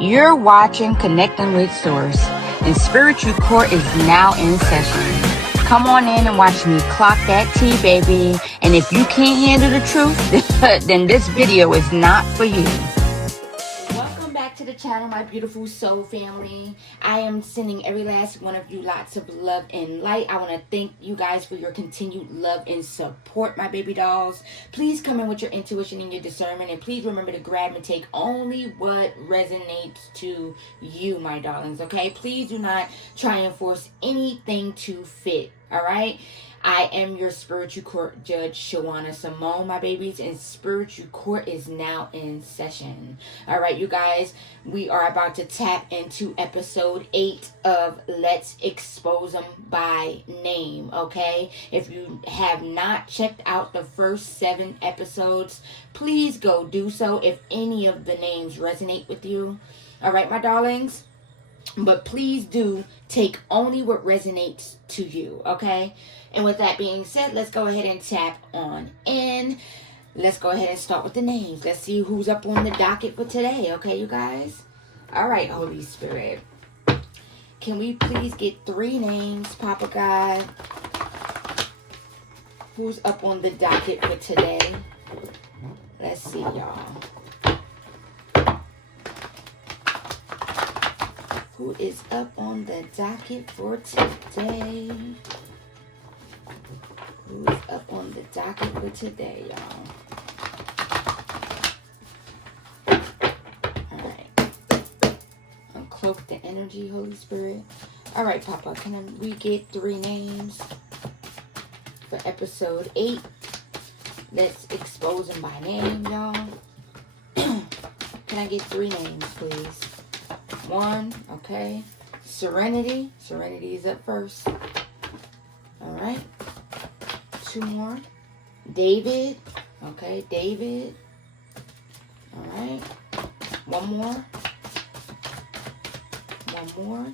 You're watching Connecting with Source, and Spiritual Court is now in session. Come on in and watch me clock that tea, baby. And if you can't handle the truth, then this video is not for you. Welcome back to the channel, my beautiful soul family. I am sending every last one of you lots of love and light. I want to thank you guys for your continued love and support, my baby dolls. Please come in with your intuition and your discernment, and please remember to grab and take only what resonates to you, my darlings, okay? Please do not try and force anything to fit, all right? I am your Spiritual Court Judge, Shawana Simone, my babies, and Spiritual Court is now in session. All right, you guys, we are about to tap into episode 8 of Let's Expose Them by Name, okay? If you have not checked out the first 7 episodes, please go do so if any of the names resonate with you. All right, my darlings? But please do take only what resonates to you, okay? And with that being said, let's go ahead and tap on in. Let's go ahead and start with the names. Let's see who's up on the docket for today, okay, you guys? All right, Holy Spirit. Can we please get 3 names, Papa God? Who's up on the docket for today? Let's see, y'all. Who is up on the docket for today? Who's up on the docket for today, y'all? Alright. Uncloak the energy, Holy Spirit. Alright, Papa, can we get 3 names for episode 8? Let's expose them by name, y'all. Can I get 3 names, please? 1, okay. Serenity. Serenity is up first. Alright. 2 more. David. Okay, David. Alright. 1 more. 1 more.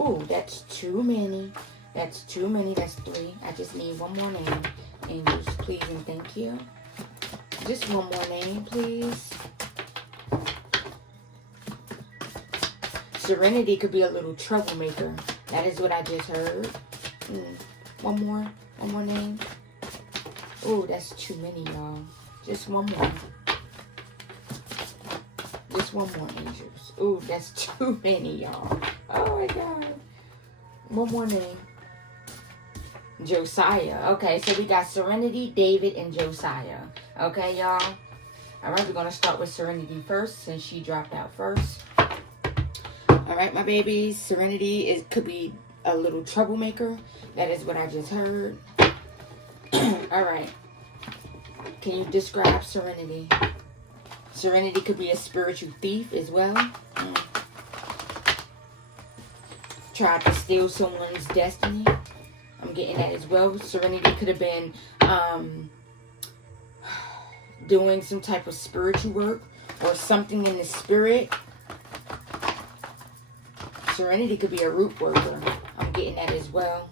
Ooh, that's too many. That's too many. That's 3. I just need 1 more name. Angels, please and thank you. Just 1 more name, please. Serenity could be a little troublemaker. That is what I just heard. 1 more. 1 more name. Oh, that's too many, y'all. Just 1 more. Just 1 more, angels. Oh, that's too many, y'all. Oh, my God. 1 more name. Josiah. Okay, so we got Serenity, David, and Josiah. Okay, y'all? All right, we're going to start with Serenity first since she dropped out first. All right, my babies. Serenity could be a little troublemaker. That is what I just heard. All right. Can you describe Serenity? Serenity could be a spiritual thief as well. Tried to steal someone's destiny. I'm getting that as well. Serenity could have been doing some type of spiritual work or something in the spirit. Serenity could be a root worker. I'm getting that as well.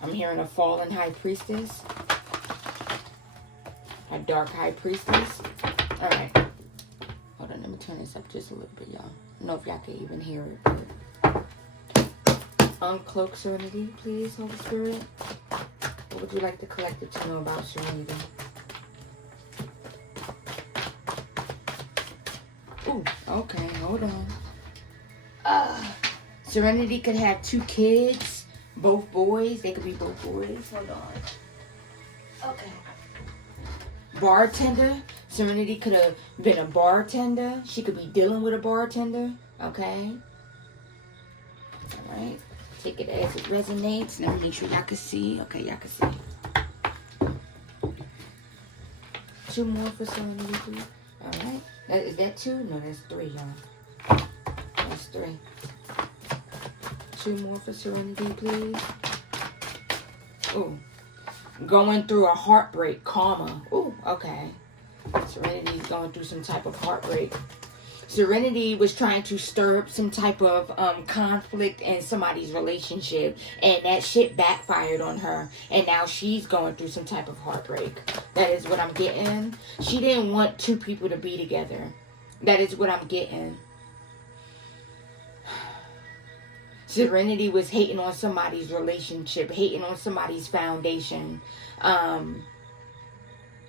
I'm hearing a fallen high priestess. A dark high priestess. Alright. Hold on, let me turn this up just a little bit, y'all. I don't know if y'all can even hear it. Uncloak Serenity, please, Holy Spirit. What would you like the collective to know about Serenity? Ooh, okay, hold on. Serenity could have 2 kids, both boys. They could be both boys. Hold on. Okay. Bartender. Serenity could have been a bartender. She could be dealing with a bartender. Okay. All right. Take it as it resonates. Let me make sure y'all can see. Okay, y'all can see. 2 more for Serenity, please. All right. Is that 2? No, that's 3, y'all. That's 3. 2 more for Serenity, please. Ooh. Going through a heartbreak, karma. Ooh, okay. Serenity's going through some type of heartbreak. Serenity was trying to stir up some type of conflict in somebody's relationship, and that shit backfired on her, and now she's going through some type of heartbreak. That is what I'm getting. She didn't want two people to be together. That is what I'm getting. Serenity was hating on somebody's relationship, hating on somebody's foundation,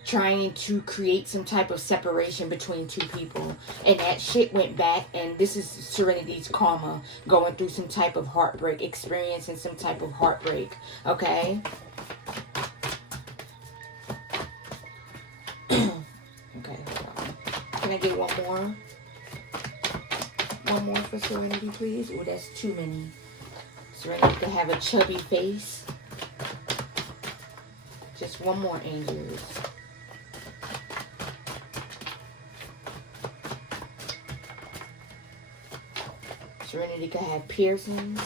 trying to create some type of separation between two people, and that shit went back. And this is Serenity's karma, going through some type of heartbreak, experiencing some type of heartbreak. Okay. Okay, can I get one more? One more for Serenity, please. Oh, that's too many. Serenity could have a chubby face. Just one more, angels. Serenity could have piercings.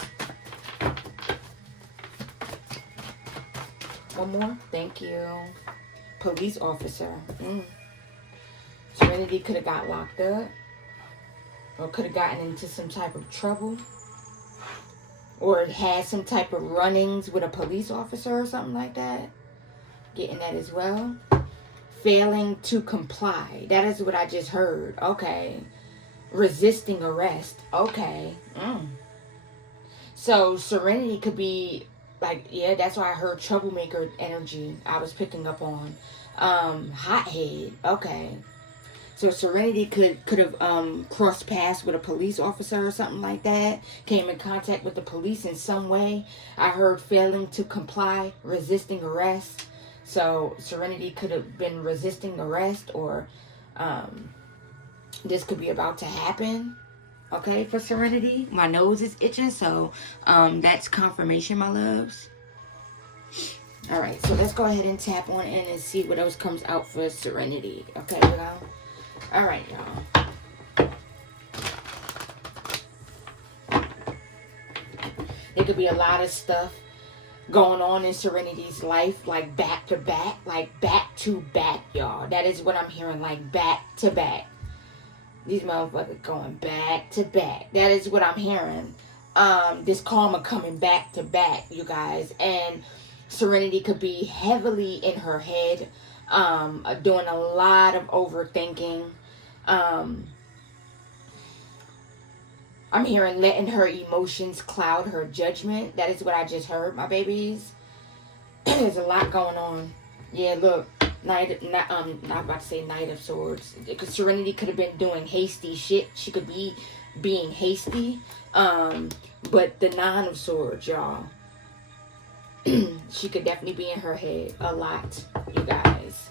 One more. Thank you. Police officer. Serenity could have got locked up. Or could have gotten into some type of trouble. Or had some type of run-ins with a police officer or something like that. Getting that as well. Failing to comply. That is what I just heard. Okay. Resisting arrest. Okay. So Serenity could be like, yeah, that's why I heard troublemaker energy I was picking up on. Hothead. Okay. So Serenity could have crossed paths with a police officer or something like that. Came in contact with the police in some way. I heard failing to comply, resisting arrest. So Serenity could have been resisting arrest, or this could be about to happen. Okay, for Serenity. My nose is itching, so that's confirmation, my loves. Alright, so let's go ahead and tap on in and see what else comes out for Serenity. Okay, y'all. Alright, y'all. There could be a lot of stuff going on in Serenity's life, like back to back, y'all. That is what I'm hearing, like back to back. These motherfuckers going back to back. That is what I'm hearing. This karma coming back to back, you guys. And Serenity could be heavily in her head, doing a lot of overthinking. I'm hearing letting her emotions cloud her judgment. That is what I just heard, my babies. There's a lot going on. Yeah, look. Not about to say Knight of Swords. Because Serenity could have been doing hasty shit. She could be being hasty. But the Nine of Swords, y'all. She could definitely be in her head a lot, you guys.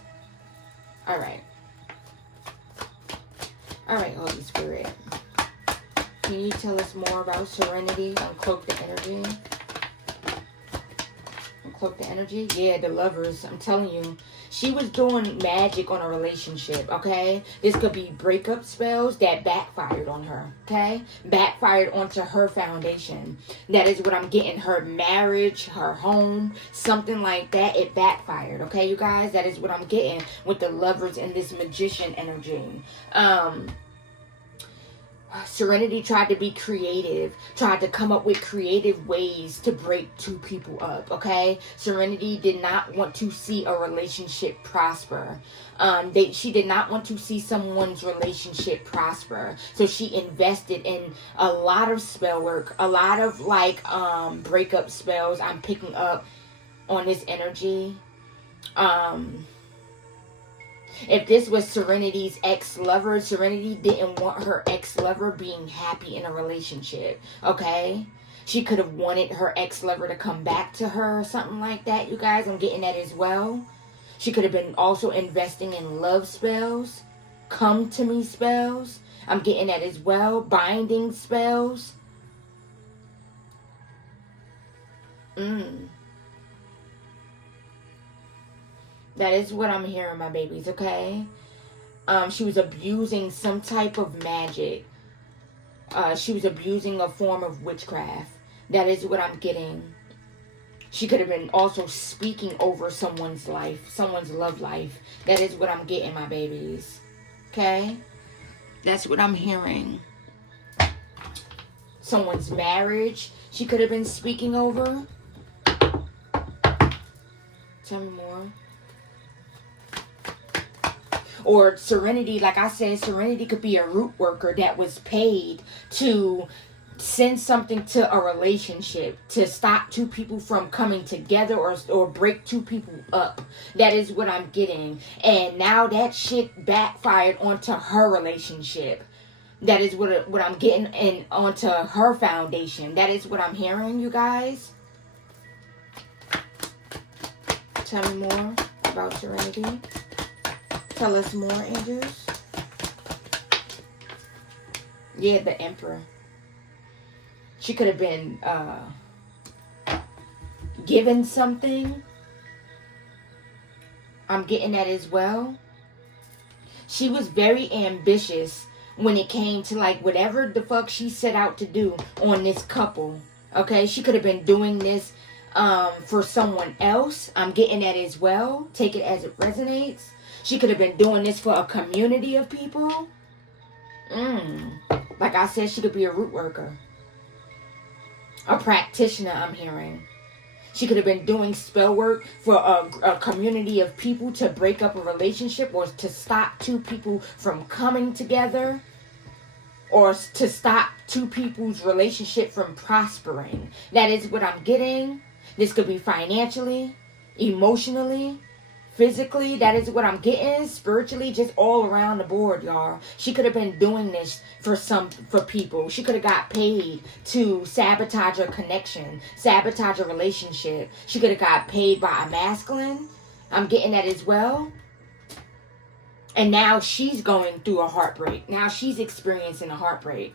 Alright. Alright, Holy Spirit. Can you tell us more about Serenity? Uncloak the energy. Uncloak the energy. Yeah, the Lovers. I'm telling you. She was doing magic on a relationship, okay? This could be breakup spells that backfired on her, okay? Backfired onto her foundation. That is what I'm getting. Her marriage, her home, something like that. It backfired, okay, you guys? That is what I'm getting with the Lovers and this Magician energy. Serenity tried to be creative, tried to come up with creative ways to break two people up, okay? Serenity did not want to see a relationship prosper. She did not want to see someone's relationship prosper. So she invested in a lot of spell work, a lot of like breakup spells I'm picking up on this energy. If this was Serenity's ex-lover, Serenity didn't want her ex-lover being happy in a relationship, okay? She could have wanted her ex-lover to come back to her or something like that, you guys. I'm getting that as well. She could have been also investing in love spells, come to me spells. I'm getting that as well. Binding spells. That is what I'm hearing, my babies, okay? She was abusing some type of magic. She was abusing a form of witchcraft. That is what I'm getting. She could have been also speaking over someone's life, someone's love life. That is what I'm getting, my babies. Okay? That's what I'm hearing. Someone's marriage she could have been speaking over. Tell me more. Or Serenity, like I said, Serenity could be a root worker that was paid to send something to a relationship, to stop two people from coming together, or break two people up. That is what I'm getting. And now that shit backfired onto her relationship. That is what I'm getting, and onto her foundation. That is what I'm hearing, you guys. Tell me more about Serenity. Tell us more, angels. Yeah, the Emperor. She could have been given something. I'm getting that as well. She was very ambitious when it came to like whatever the fuck she set out to do on this couple. Okay, she could have been doing this for someone else. I'm getting that as well. Take it as it resonates. She could have been doing this for a community of people. Like I said, she could be a root worker. A practitioner, I'm hearing. She could have been doing spell work for a community of people to break up a relationship, or to stop two people from coming together, or to stop two people's relationship from prospering. That is what I'm getting. This could be financially, emotionally, physically. That is what I'm getting. Spiritually, just all around the board, y'all. She could have been doing this for people. She could have got paid to sabotage a connection, sabotage a relationship. She could have got paid by a masculine. I'm getting that as well. And now she's going through a heartbreak. Now she's experiencing a heartbreak.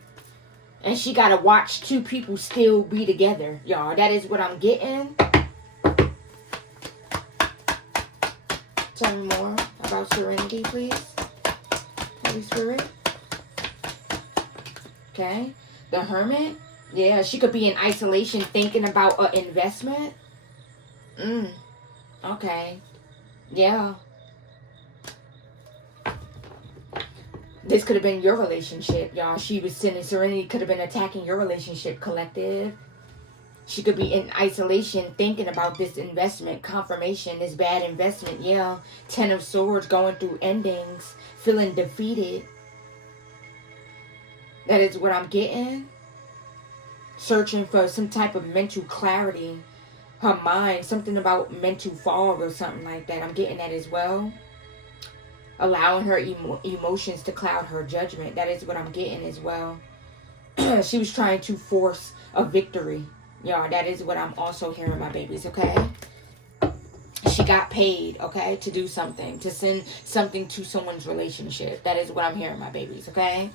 And she got to watch two people still be together, y'all. That is what I'm getting. Tell me more about Serenity, please. Holy Spirit. Okay. The Hermit. Yeah, she could be in isolation thinking about an investment. Okay. Yeah. This could have been your relationship, y'all. She was sending Serenity, could have been attacking your relationship, collective. She could be in isolation thinking about this investment, confirmation, this bad investment. Yeah. 10 of Swords, going through endings, feeling defeated. That is what I'm getting. Searching for some type of mental clarity. Her mind, something about mental fog or something like that. I'm getting that as well. Allowing her emotions to cloud her judgment. That is what I'm getting as well. She was trying to force a victory. Y'all, that is what I'm also hearing, my babies, okay? She got paid, okay, to do something. To send something to someone's relationship. That is what I'm hearing, my babies, okay?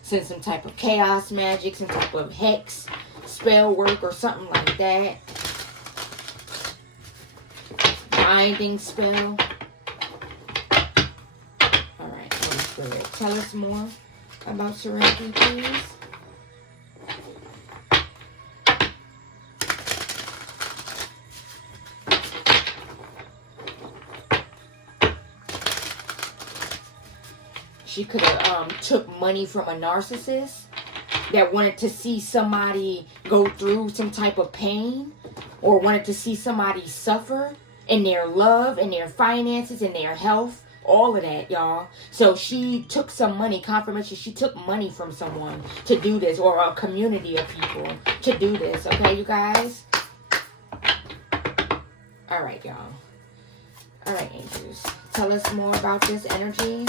Send some type of chaos magic, some type of hex, spell work, or something like that. Binding spell. Alright, Holy Spirit. Tell us more about Serenity, please. She could have took money from a narcissist that wanted to see somebody go through some type of pain, or wanted to see somebody suffer in their love, in their finances, in their health, all of that, y'all. So she took some money, confirmation, she took money from someone to do this, or a community of people to do this, okay, you guys? All right, y'all. All right, angels. Tell us more about this energy.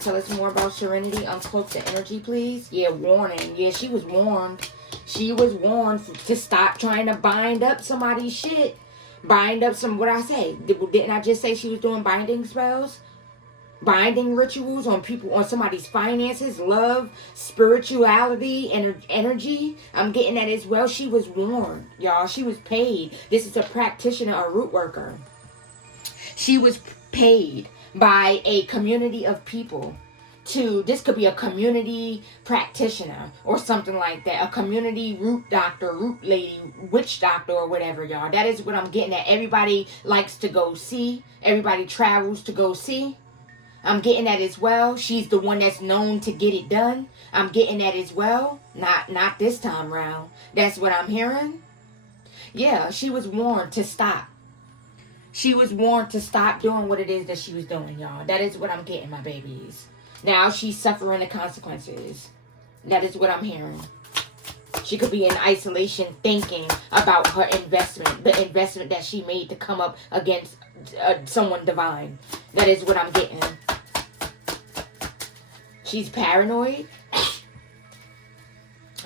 Tell us more about Serenity. Uncloak the energy, please. Yeah, warning. Yeah, she was warned. She was warned to stop trying to bind up somebody's shit. Bind up some, what I say? Didn't I just say she was doing binding spells? Binding rituals on people, on somebody's finances, love, spirituality, energy. I'm getting that as well. She was warned, y'all. She was paid. This is a practitioner, a root worker. She was paid by a community of people to, this could be a community practitioner or something like that, a community root doctor, root lady, witch doctor, or whatever, y'all. That is what I'm getting at. Everybody likes to go see. Everybody travels to go see. I'm getting that as well. She's the one that's known to get it done. I'm getting that as well. Not this time round. That's what I'm hearing. Yeah, she was warned to stop. She was warned to stop doing what it is that she was doing, y'all. That is what I'm getting, my babies. Now she's suffering the consequences. That is what I'm hearing. She could be in isolation thinking about her investment. The investment that she made to come up against someone divine. That is what I'm getting. She's paranoid.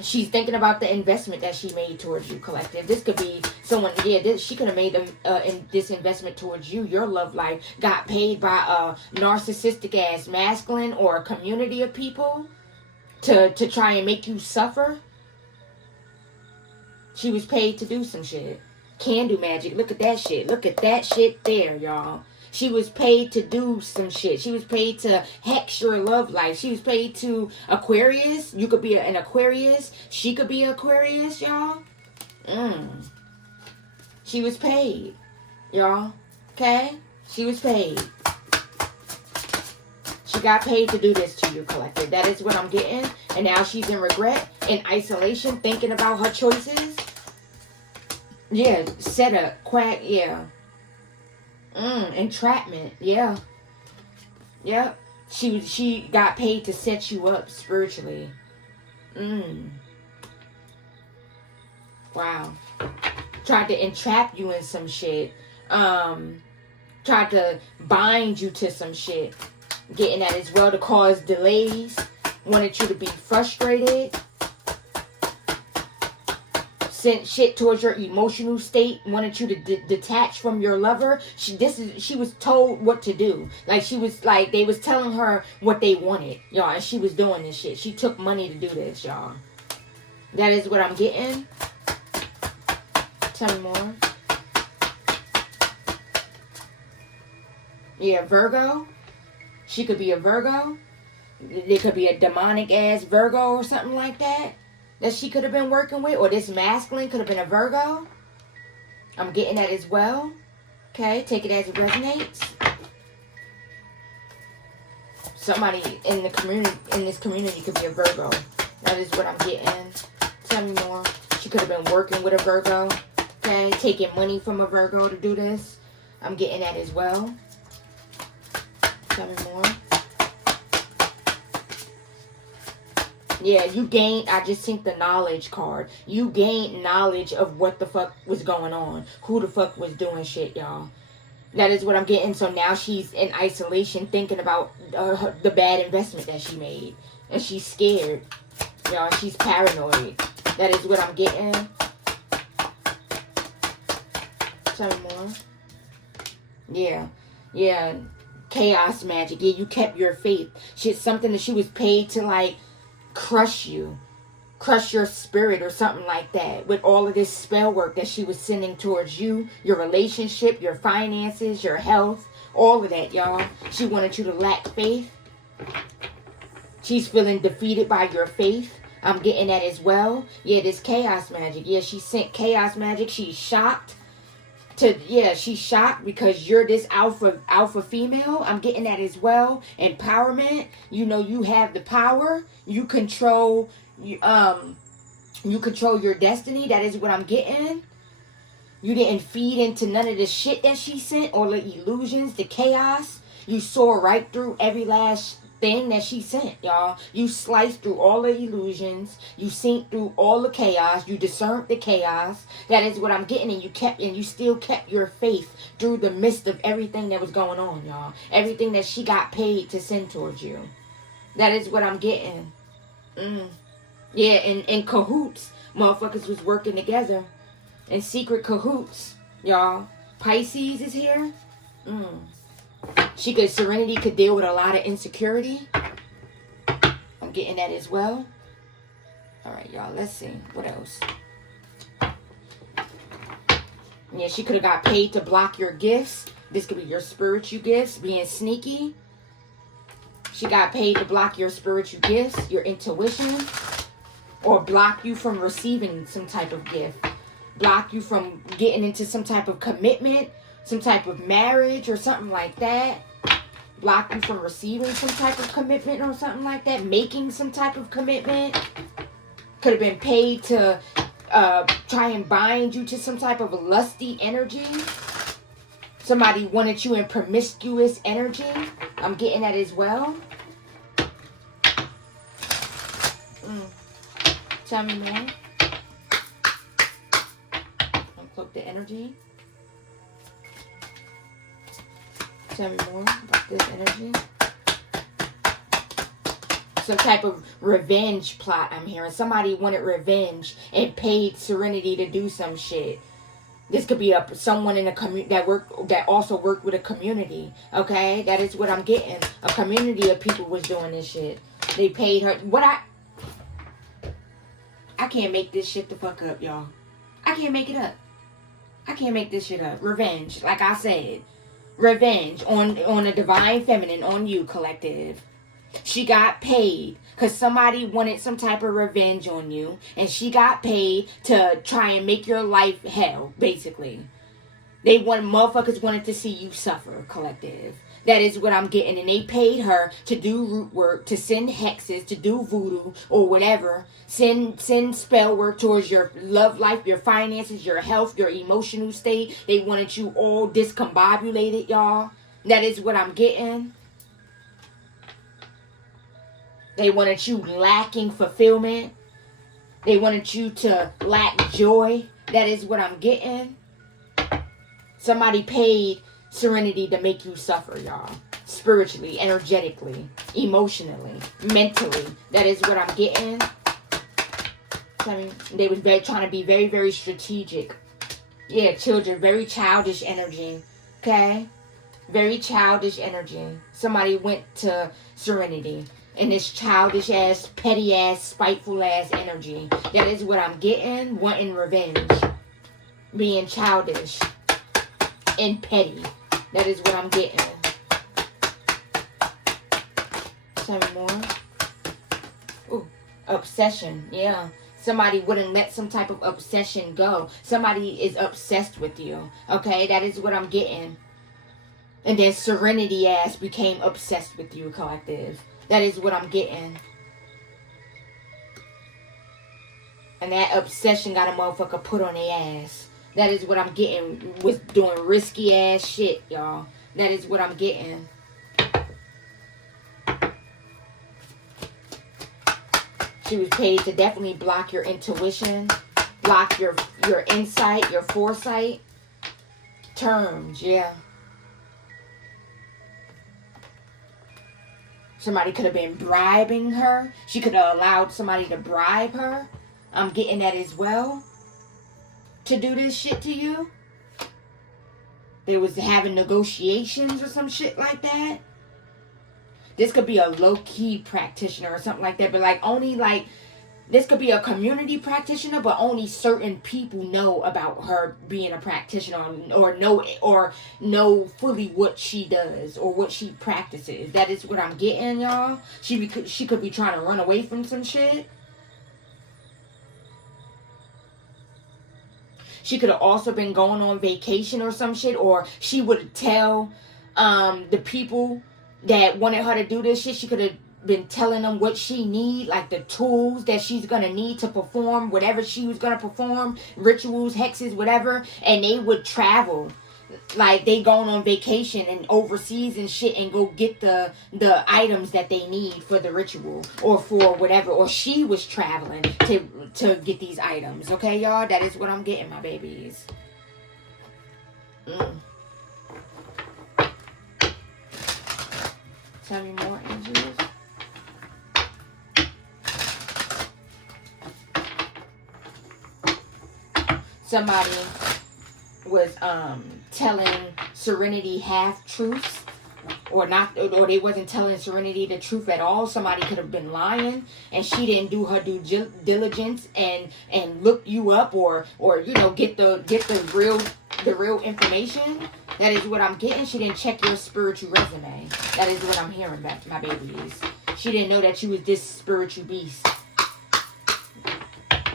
She's thinking about the investment that she made towards you, collective. This could be someone, she could have made this investment towards you. Your love life got paid by a narcissistic ass masculine or a community of people to try and make you suffer. She was paid to do some shit. Candle magic. Look at that shit. Look at that shit there, y'all. She was paid to do some shit. She was paid to hex your love life. She was paid to Aquarius. You could be an Aquarius. She could be an Aquarius, y'all. She was paid, y'all. Okay? She was paid. She got paid to do this to you, collective. That is what I'm getting. And now she's in regret, in isolation, thinking about her choices. Yeah, set up, quack, yeah. Entrapment, yeah. Yep. She got paid to set you up spiritually. Wow. Tried to entrap you in some shit. Tried to bind you to some shit. Getting that as well to cause delays. Wanted you to be frustrated. Sent shit towards your emotional state. Wanted you to detach from your lover. She was told what to do. Like they was telling her what they wanted, y'all, and she was doing this shit. She took money to do this, y'all. That is what I'm getting. Tell me more. Yeah, Virgo. She could be a Virgo. There could be a demonic ass Virgo or something like that she could have been working with. Or this masculine could have been a Virgo. I'm getting that as well. Okay, take it as it resonates. Somebody in this community could be a Virgo. That is what I'm getting. Tell me more. She could have been working with a Virgo. Okay, taking money from a Virgo to do this. I'm getting that as well. Tell me more. Yeah, you gained, I just think the knowledge card. You gained knowledge of what the fuck was going on. Who the fuck was doing shit, y'all. That is what I'm getting. So now she's in isolation thinking about the bad investment that she made. And she's scared. Y'all, she's paranoid. That is what I'm getting. Tell me more. Yeah. Yeah. Chaos magic. Yeah, you kept your faith. Shit's something that she was paid to, like, crush you, crush your spirit or something like that, with all of this spell work that she was sending towards you, your relationship, your finances, your health, all of that, y'all. She wanted you to lack faith. She's feeling defeated by your faith. I'm getting that as well. Yeah, this chaos magic. Yeah, she sent chaos magic. She's shocked. She's shocked because you're this alpha female. I'm getting that as well. Empowerment. You know, you have the power. You control your destiny. That is what I'm getting. You didn't feed into none of the shit that she sent or the illusions, the chaos. You saw right through every last thing that she sent, y'all. You sliced through all the illusions. You seen through all the chaos. You discerned the chaos. That is what I'm getting. And you still kept your faith through the midst of everything that was going on, y'all. Everything that she got paid to send towards you. That is what I'm getting. Yeah, in cahoots. Motherfuckers was working together. In secret cahoots, y'all. Pisces is here. Serenity could deal with a lot of insecurity. I'm getting that as well. Alright, y'all, let's see. What else? Yeah, she could have got paid to block your gifts. This could be your spiritual gifts, being sneaky. She got paid to block your spiritual gifts, your intuition. Or block you from receiving some type of gift. Block you from getting into some type of commitment. Some type of marriage or something like that. block you from receiving some type of commitment or something like that. Making some type of commitment. Could have been paid to try and bind you to some type of lusty energy. Somebody wanted you in promiscuous energy. I'm getting that as well. Tell me more. Uncloak the energy. Tell me more about this energy. Some type of revenge plot I'm hearing. Somebody wanted revenge and paid Serenity to do some shit. This could be someone in a community that also worked with a community. Okay, that is what I'm getting. A community of people was doing this shit. They paid her. I can't make this shit the fuck up, y'all. I can't make it up. I can't make this shit up. Revenge, like I said, revenge on a divine feminine, on you, collective. She got paid because somebody wanted some type of revenge on you. And she got paid to try and make your life hell, basically. Motherfuckers wanted to see you suffer, collective. That is what I'm getting. And they paid her to do root work, to send hexes, to do voodoo or whatever. Send spell work towards your love life, your finances, your health, your emotional state. They wanted you all discombobulated, y'all. That is what I'm getting. They wanted you lacking fulfillment. They wanted you to lack joy. That is what I'm getting. Somebody paid Serenity to make you suffer, y'all. Spiritually, energetically, emotionally, mentally. That is what I'm getting. I mean, they was trying to be very, very strategic. Yeah, children, very childish energy. Okay? Very childish energy. Somebody went to Serenity. And this childish ass, petty ass, spiteful ass energy. That is what I'm getting. Wanting revenge. Being childish. And petty. That is what I'm getting. Tell me more. Ooh, obsession. Yeah. Somebody wouldn't let some type of obsession go. Somebody is obsessed with you. Okay? That is what I'm getting. And then Serenity ass became obsessed with you, collective. That is what I'm getting. And that obsession got a motherfucker put on their ass. That is what I'm getting with doing risky ass shit, y'all. That is what I'm getting. She was paid to definitely block your intuition. Block your insight, your foresight. Terms, yeah. Somebody could have been bribing her. She could have allowed somebody to bribe her. I'm getting that as well. To do this shit to you. They was having negotiations or some shit like that. This could be a low-key practitioner or something like that. But like only like... This could be a community practitioner, but only certain people know about her being a practitioner or know fully what she does or what she practices. That is what I'm getting, y'all. She could be trying to run away from some shit. She could have also been going on vacation or some shit, or she would tell the people that wanted her to do this shit. She could have been telling them what she need, like the tools that she's gonna need to perform whatever she was gonna perform, rituals, hexes, whatever, and they would travel like they going on vacation and overseas and shit and go get the items that they need for the ritual or for whatever, or she was traveling to get these items. Okay, y'all, that is what I'm getting, my babies. Tell me more, angels. Somebody was telling Serenity half truths, or not, or they wasn't telling Serenity the truth at all. Somebody could have been lying, and she didn't do her due diligence and look you up or you know get the real information. That is what I'm getting. She didn't check your spiritual resume. That is what I'm hearing back to my babies. She didn't know that you was this spiritual beast.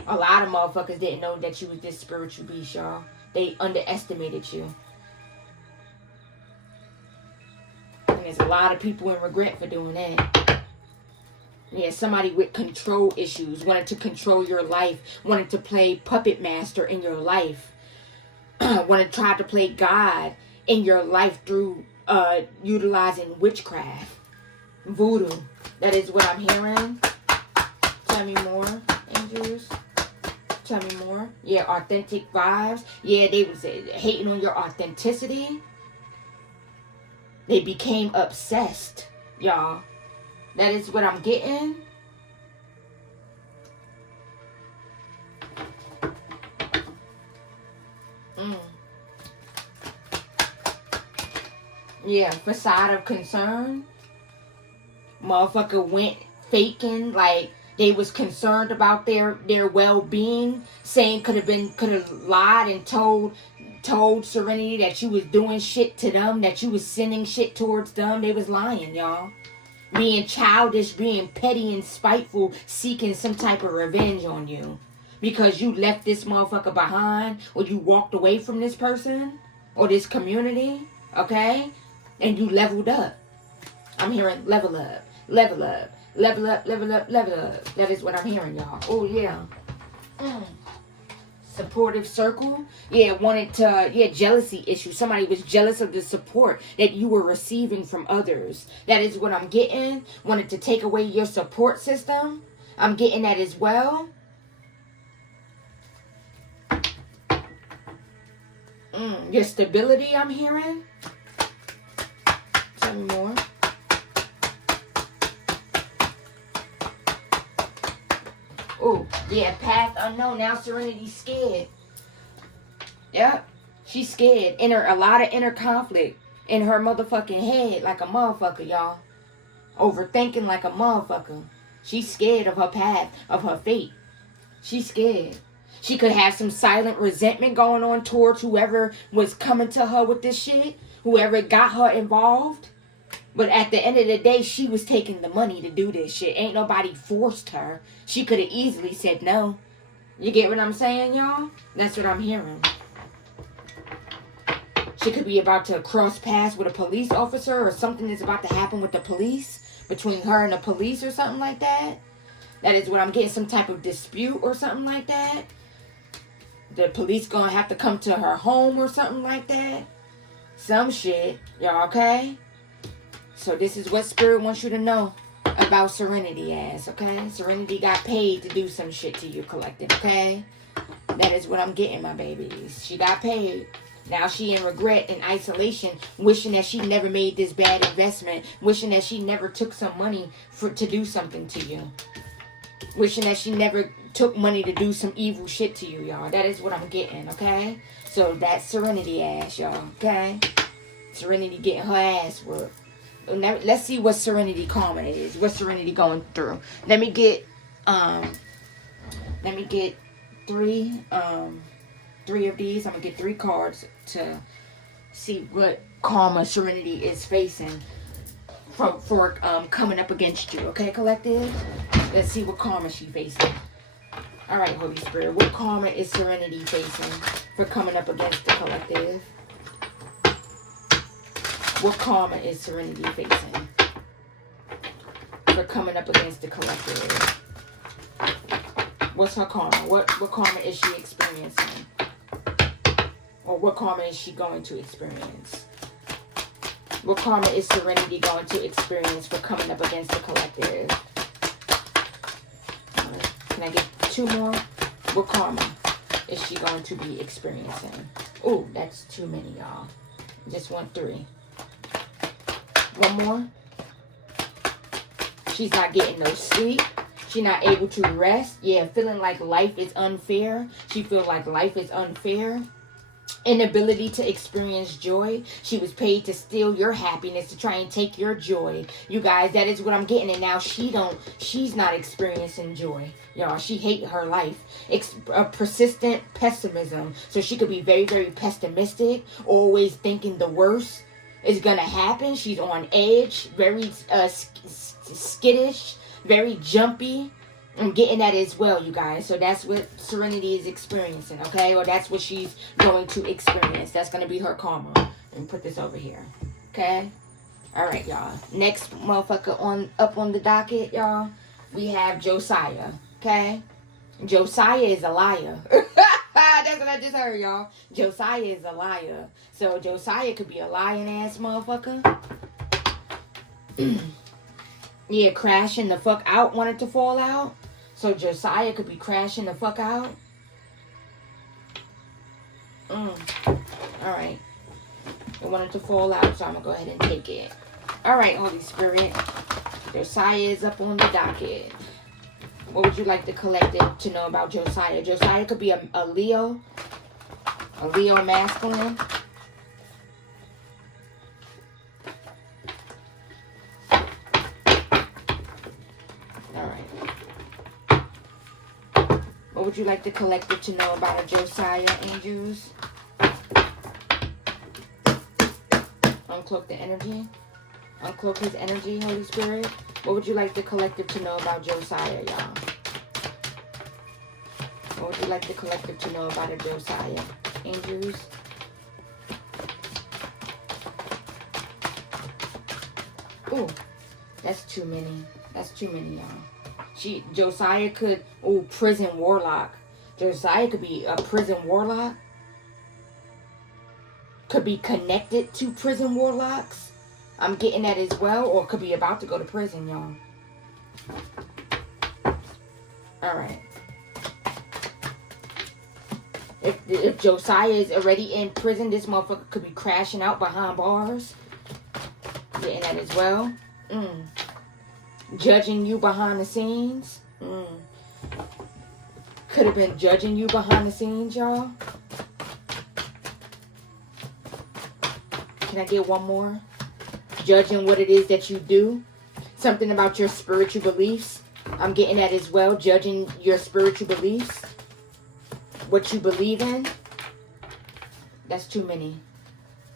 A lot of motherfuckers didn't know that you was this spiritual beast, y'all. They underestimated you. And there's a lot of people in regret for doing that. Yeah, somebody with control issues, wanted to control your life, wanted to play puppet master in your life, wanted to try to play God in your life through utilizing witchcraft, voodoo. That is what I'm hearing. Tell me more, angels. Tell me more. Yeah, authentic vibes. Yeah, they was hating on your authenticity. They became obsessed, y'all. That is what I'm getting. Yeah, facade of concern. Motherfucker went faking like they was concerned about their well-being, saying could have lied and told Serenity that you was doing shit to them, that you was sending shit towards them. They was lying, y'all. Being childish, being petty and spiteful, seeking some type of revenge on you. Because you left this motherfucker behind, or you walked away from this person, or this community, okay? And you leveled up. I'm hearing level up, level up, level up, level up, level up. That is what I'm hearing, y'all. Oh, yeah. Supportive circle. Yeah, wanted to, jealousy issue. Somebody was jealous of the support that you were receiving from others. That is what I'm getting. Wanted to take away your support system. I'm getting that as well. Your stability, I'm hearing. Tell me more. Oh, yeah, path unknown. Now Serenity's scared. Yep, she's scared. A lot of inner conflict in her motherfucking head like a motherfucker, y'all. Overthinking like a motherfucker. She's scared of her path, of her fate. She's scared. She could have some silent resentment going on towards whoever was coming to her with this shit. Whoever got her involved. But at the end of the day, she was taking the money to do this shit. Ain't nobody forced her. She could have easily said no. You get what I'm saying, y'all? That's what I'm hearing. She could be about to cross paths with a police officer, or something is about to happen with the police, between her and the police or something like that. That is what I'm getting, some type of dispute or something like that. The police gonna have to come to her home or something like that. Some shit, y'all, okay? So this is what Spirit wants you to know about Serenity as, okay? Serenity got paid to do some shit to you, collective, okay? That is what I'm getting, my babies. She got paid. Now she in regret and isolation, wishing that she never made this bad investment, wishing that she never took some money to do something to you. Wishing that she never took money to do some evil shit to you, y'all. That is what I'm getting, okay? So that's Serenity ass, y'all, okay? Serenity getting her ass worked. Let's see what Serenity karma is. What Serenity going through. Let me get three of these. I'm gonna get 3 cards to see what karma Serenity is facing for coming up against you. Okay, collective? Let's see what karma she facing. Alright, Holy Spirit. What karma is Serenity facing for coming up against the collective? What karma is Serenity facing for coming up against the collective? What's her karma? What karma is she experiencing? Or what karma is she going to experience? What karma is Serenity going to experience for coming up against the collective? Can I get 2 more? What karma is she going to be experiencing? Oh, that's too many, y'all. Just want 3. One more. She's not getting no sleep. She's not able to rest. Yeah, feeling like life is unfair. She feels like life is unfair. Inability to experience joy. She was paid to steal your happiness, to try and take your joy. You guys, that is what I'm getting. And now she's not experiencing joy. Y'all, she hate her life. Persistent pessimism. So she could be very, very pessimistic. Always thinking the worst is gonna happen. She's on edge, very skittish, very jumpy. I'm getting that as well, you guys. So that's what Serenity is experiencing, okay? Or that's what she's going to experience. That's going to be her karma. Let me put this over here, okay? Alright, y'all. Next motherfucker up on the docket, y'all. We have Josiah. Okay? Josiah is a liar. That's what I just heard, y'all. Josiah is a liar. So Josiah could be a lying ass motherfucker. Yeah, crashing the fuck out, wanted to fall out. So Josiah could be crashing the fuck out. Alright. It wanted to fall out, so I'm gonna go ahead and take it. Alright, Holy Spirit. Josiah is up on the docket. What would you like the collective to know about Josiah? Josiah could be a Leo. A Leo masculine. Alright. What would you like the collective to know about a Josiah, angels? Uncloak the energy. Uncloak his energy, Holy Spirit. What would you like the collective to know about Josiah, y'all? What would you like the collective to know about a Josiah, angels? Ooh, that's too many. That's too many, y'all. Josiah could, prison warlock. Josiah could be a prison warlock. Could be connected to prison warlocks. I'm getting that as well. Or could be about to go to prison, y'all. Alright. If Josiah is already in prison, this motherfucker could be crashing out behind bars. Getting that as well. Judging you behind the scenes. Could have been judging you behind the scenes, y'all. Can I get one more? Judging what it is that you do. Something about your spiritual beliefs. I'm getting that as well. Judging your spiritual beliefs. What you believe in. That's too many.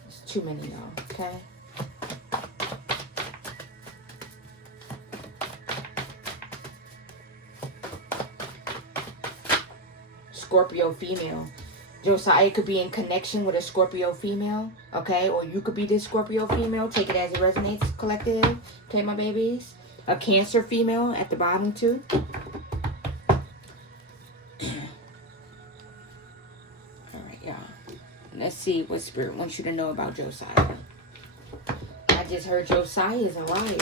It's too many, y'all. Okay? Scorpio female. Josiah could be in connection with a Scorpio female, okay? Or you could be this Scorpio female. Take it as it resonates, collective. Okay, my babies? A Cancer female at the bottom, too. Alright, y'all. Let's see what Spirit wants you to know about Josiah. I just heard Josiah is a liar.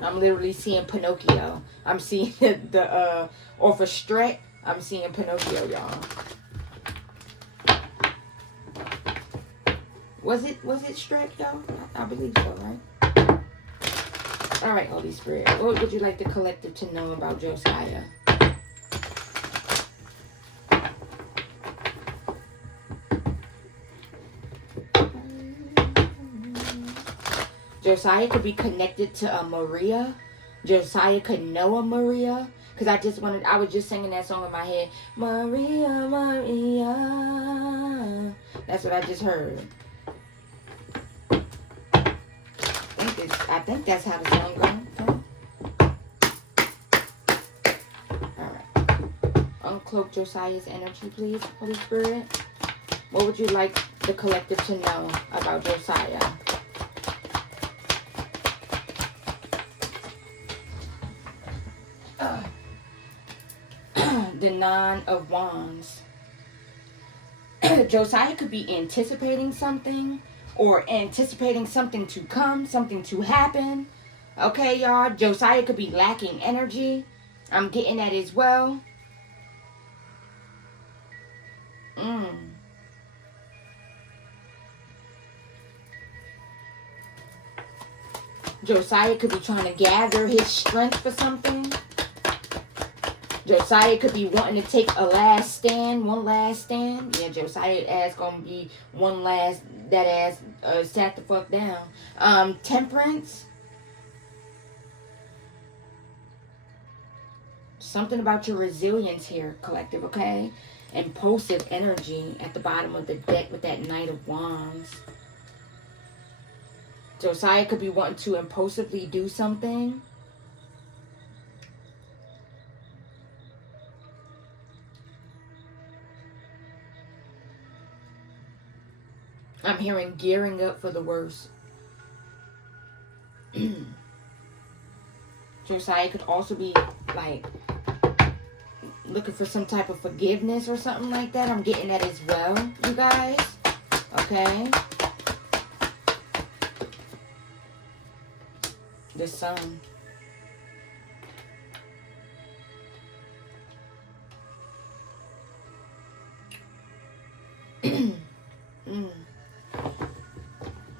I'm literally seeing Pinocchio. I'm seeing the off a Stret. I'm seeing Pinocchio, y'all. Was it Stret, y'all? I believe so, right? Alright, Holy Spirit. What would you like the collective to know about Josiah? Josiah could be connected to a Maria. Josiah could know a Maria. Because I was just singing that song in my head. Maria, Maria. That's what I just heard. I think that's how the song goes. Okay. Alright. Uncloak Josiah's energy, please, Holy Spirit. What would you like the collective to know about Josiah? The Nine of Wands. Josiah could be anticipating something or anticipating something to come, something to happen. Okay, y'all. Josiah could be lacking energy. I'm getting that as well. Josiah could be trying to gather his strength for something. Josiah could be wanting to take a last stand, one last stand. Yeah, Josiah's ass gonna be one last, that ass sat the fuck down. Temperance. Something about your resilience here, collective, okay? Impulsive energy at the bottom of the deck with that Knight of Wands. Josiah could be wanting to impulsively do something. I'm hearing gearing up for the worst. Josiah could also be like looking for some type of forgiveness or something like that. I'm getting that as well, you guys. Okay. The sun.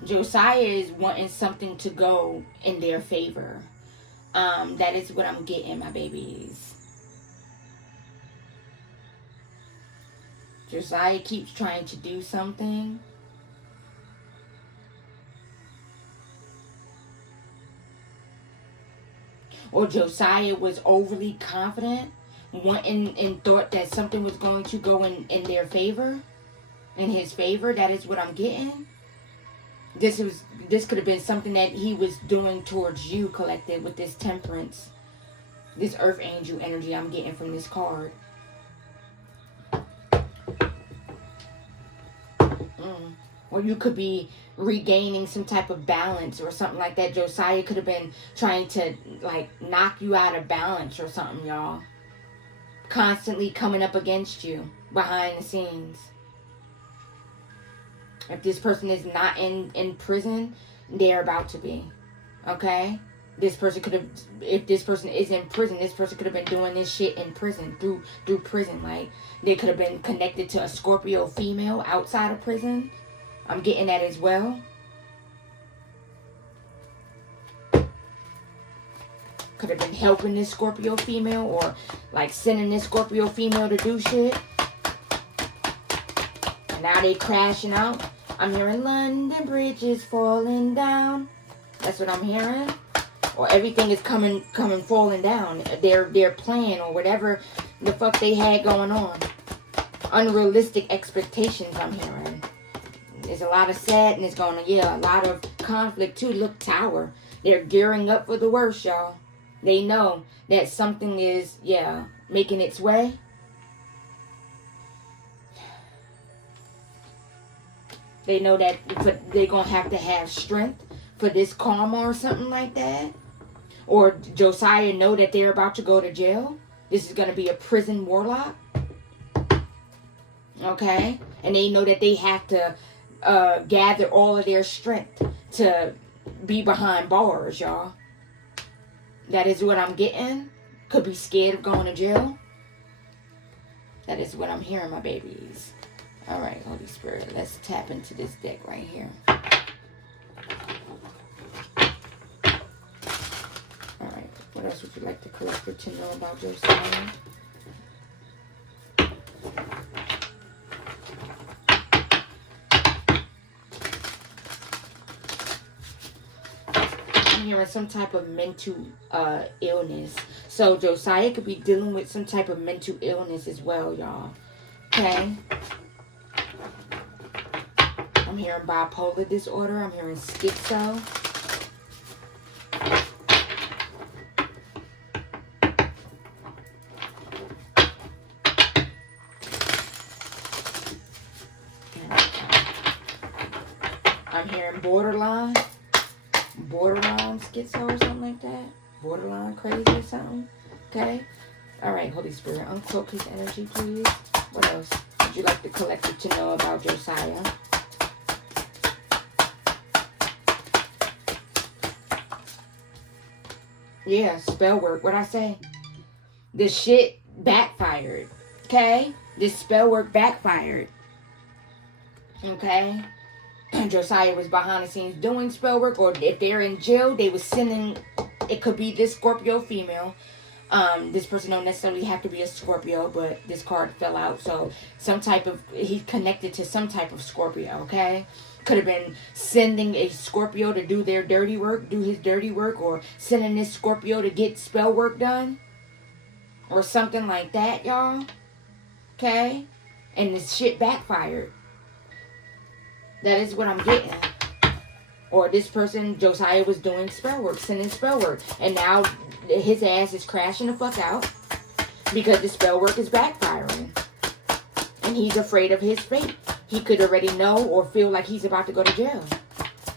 Josiah is wanting something to go in their favor. That is what I'm getting, my babies. Josiah keeps trying to do something. Or Josiah was overly confident and thought that something was going to go in their favor, in his favor. That is what I'm getting. This could have been something that he was doing towards you, collective, with this temperance, this earth angel energy I'm getting from this card. Or you could be regaining some type of balance or something like that. Josiah could have been trying to like knock you out of balance or something, y'all. Constantly coming up against you behind the scenes. If this person is not in prison, they're about to be. Okay? This person could have, if this person is in prison, this person could have been doing this shit in prison, through prison. Like, they could have been connected to a Scorpio female outside of prison. I'm getting that as well. Could have been helping this Scorpio female, or like sending this Scorpio female to do shit. And now they crashing out. I'm hearing London Bridge is falling down. That's what I'm hearing. Or everything is coming falling down. Their plan or whatever the fuck they had going on. Unrealistic expectations, I'm hearing. There's a lot of sadness going on. Yeah, a lot of conflict too. Look, Tower. They're gearing up for the worst, y'all. They know that something is, making its way. They know that they're going to have strength for this karma or something like that. Or Josiah know that they're about to go to jail. This is going to be a prison warlock. Okay? And they know that they have to gather all of their strength to be behind bars, y'all. That is what I'm getting. Could be scared of going to jail. That is what I'm hearing, my babies. All right, Holy Spirit, let's tap into this deck right here. All right, what else would you like the collector to know about Josiah? I'm hearing some type of mental illness. So Josiah could be dealing with some type of mental illness as well, y'all. Okay? I'm hearing bipolar disorder. I'm hearing schizo. I'm hearing borderline schizo or something like that. Borderline crazy or something. Okay? Alright, Holy Spirit, uncloak his energy, please. What else would you like the collective to know about Josiah? Yeah, spell work. What'd I say? This shit backfired. Okay? This spell work backfired. Okay? Josiah was behind the scenes doing spell work, or if they're in jail, they was sending, it could be this Scorpio female. This person don't necessarily have to be a Scorpio, but this card fell out. So some type of, he's connected to some type of Scorpio, okay? Could have been sending a Scorpio to do their dirty work, do his dirty work, or sending this Scorpio to get spell work done. Or something like that, y'all. Okay? And this shit backfired. That is what I'm getting. Or this person, Josiah, was doing spell work, sending spell work. And now his ass is crashing the fuck out because the spell work is backfiring. And he's afraid of his fate. He could already know or feel like he's about to go to jail.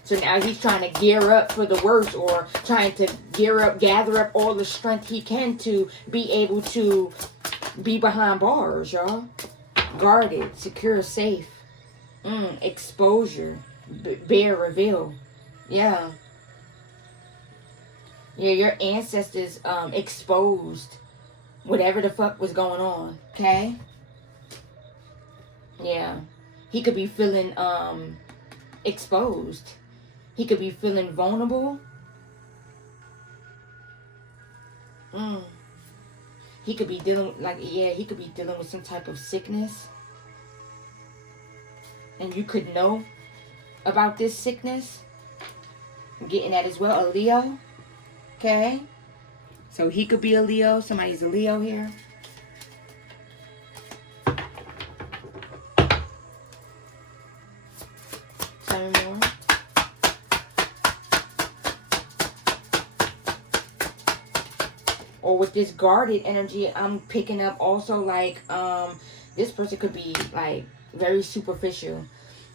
So now he's trying to gear up for the worst, or trying to gather up all the strength he can to be able to be behind bars, y'all. Guarded, secure, safe. Exposure. Bear reveal. Yeah. Yeah, your ancestors exposed whatever the fuck was going on. Okay? Yeah. He could be feeling exposed. He could be feeling vulnerable. He could be dealing he could be dealing with some type of sickness. And you could know about this sickness. I'm getting that as well. A Leo. Okay? So he could be a Leo. Somebody's a Leo here. Tell me more. Or with this guarded energy, I'm picking up also like this person could be like very superficial.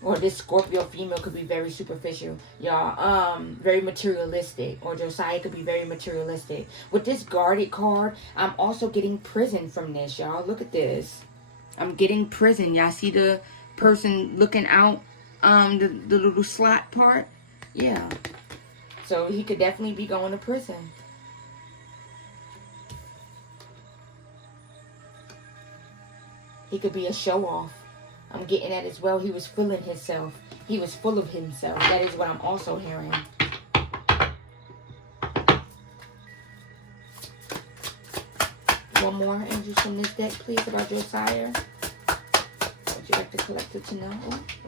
Or this Scorpio female could be very superficial, y'all. Very materialistic. Or Josiah could be very materialistic. With this guarded card, I'm also getting prison from this, y'all. Look at this. I'm getting prison. Y'all see the person looking out, the little slot part? Yeah. So he could definitely be going to prison. He could be a show-off. I'm getting that as well. He was feeling himself. He was full of himself. That is what I'm also hearing. One more angels from this deck, please, about Josiah. Would you like the collective to know?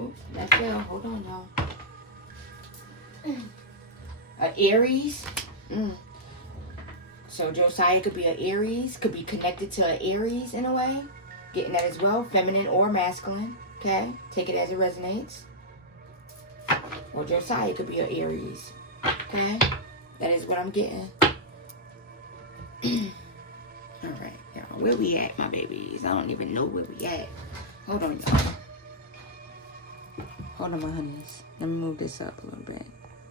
Oh, that fell. Hold on now. Aries. So Josiah could be an Aries. Could be connected to an Aries in a way. Getting that as well, feminine or masculine. Okay, take it as it resonates. Or Josiah could be an Aries. Okay, that is what I'm getting. All right, y'all, where we at, my babies? I don't even know where we at. Hold on, y'all. Hold on, my honeys. Let me move this up a little bit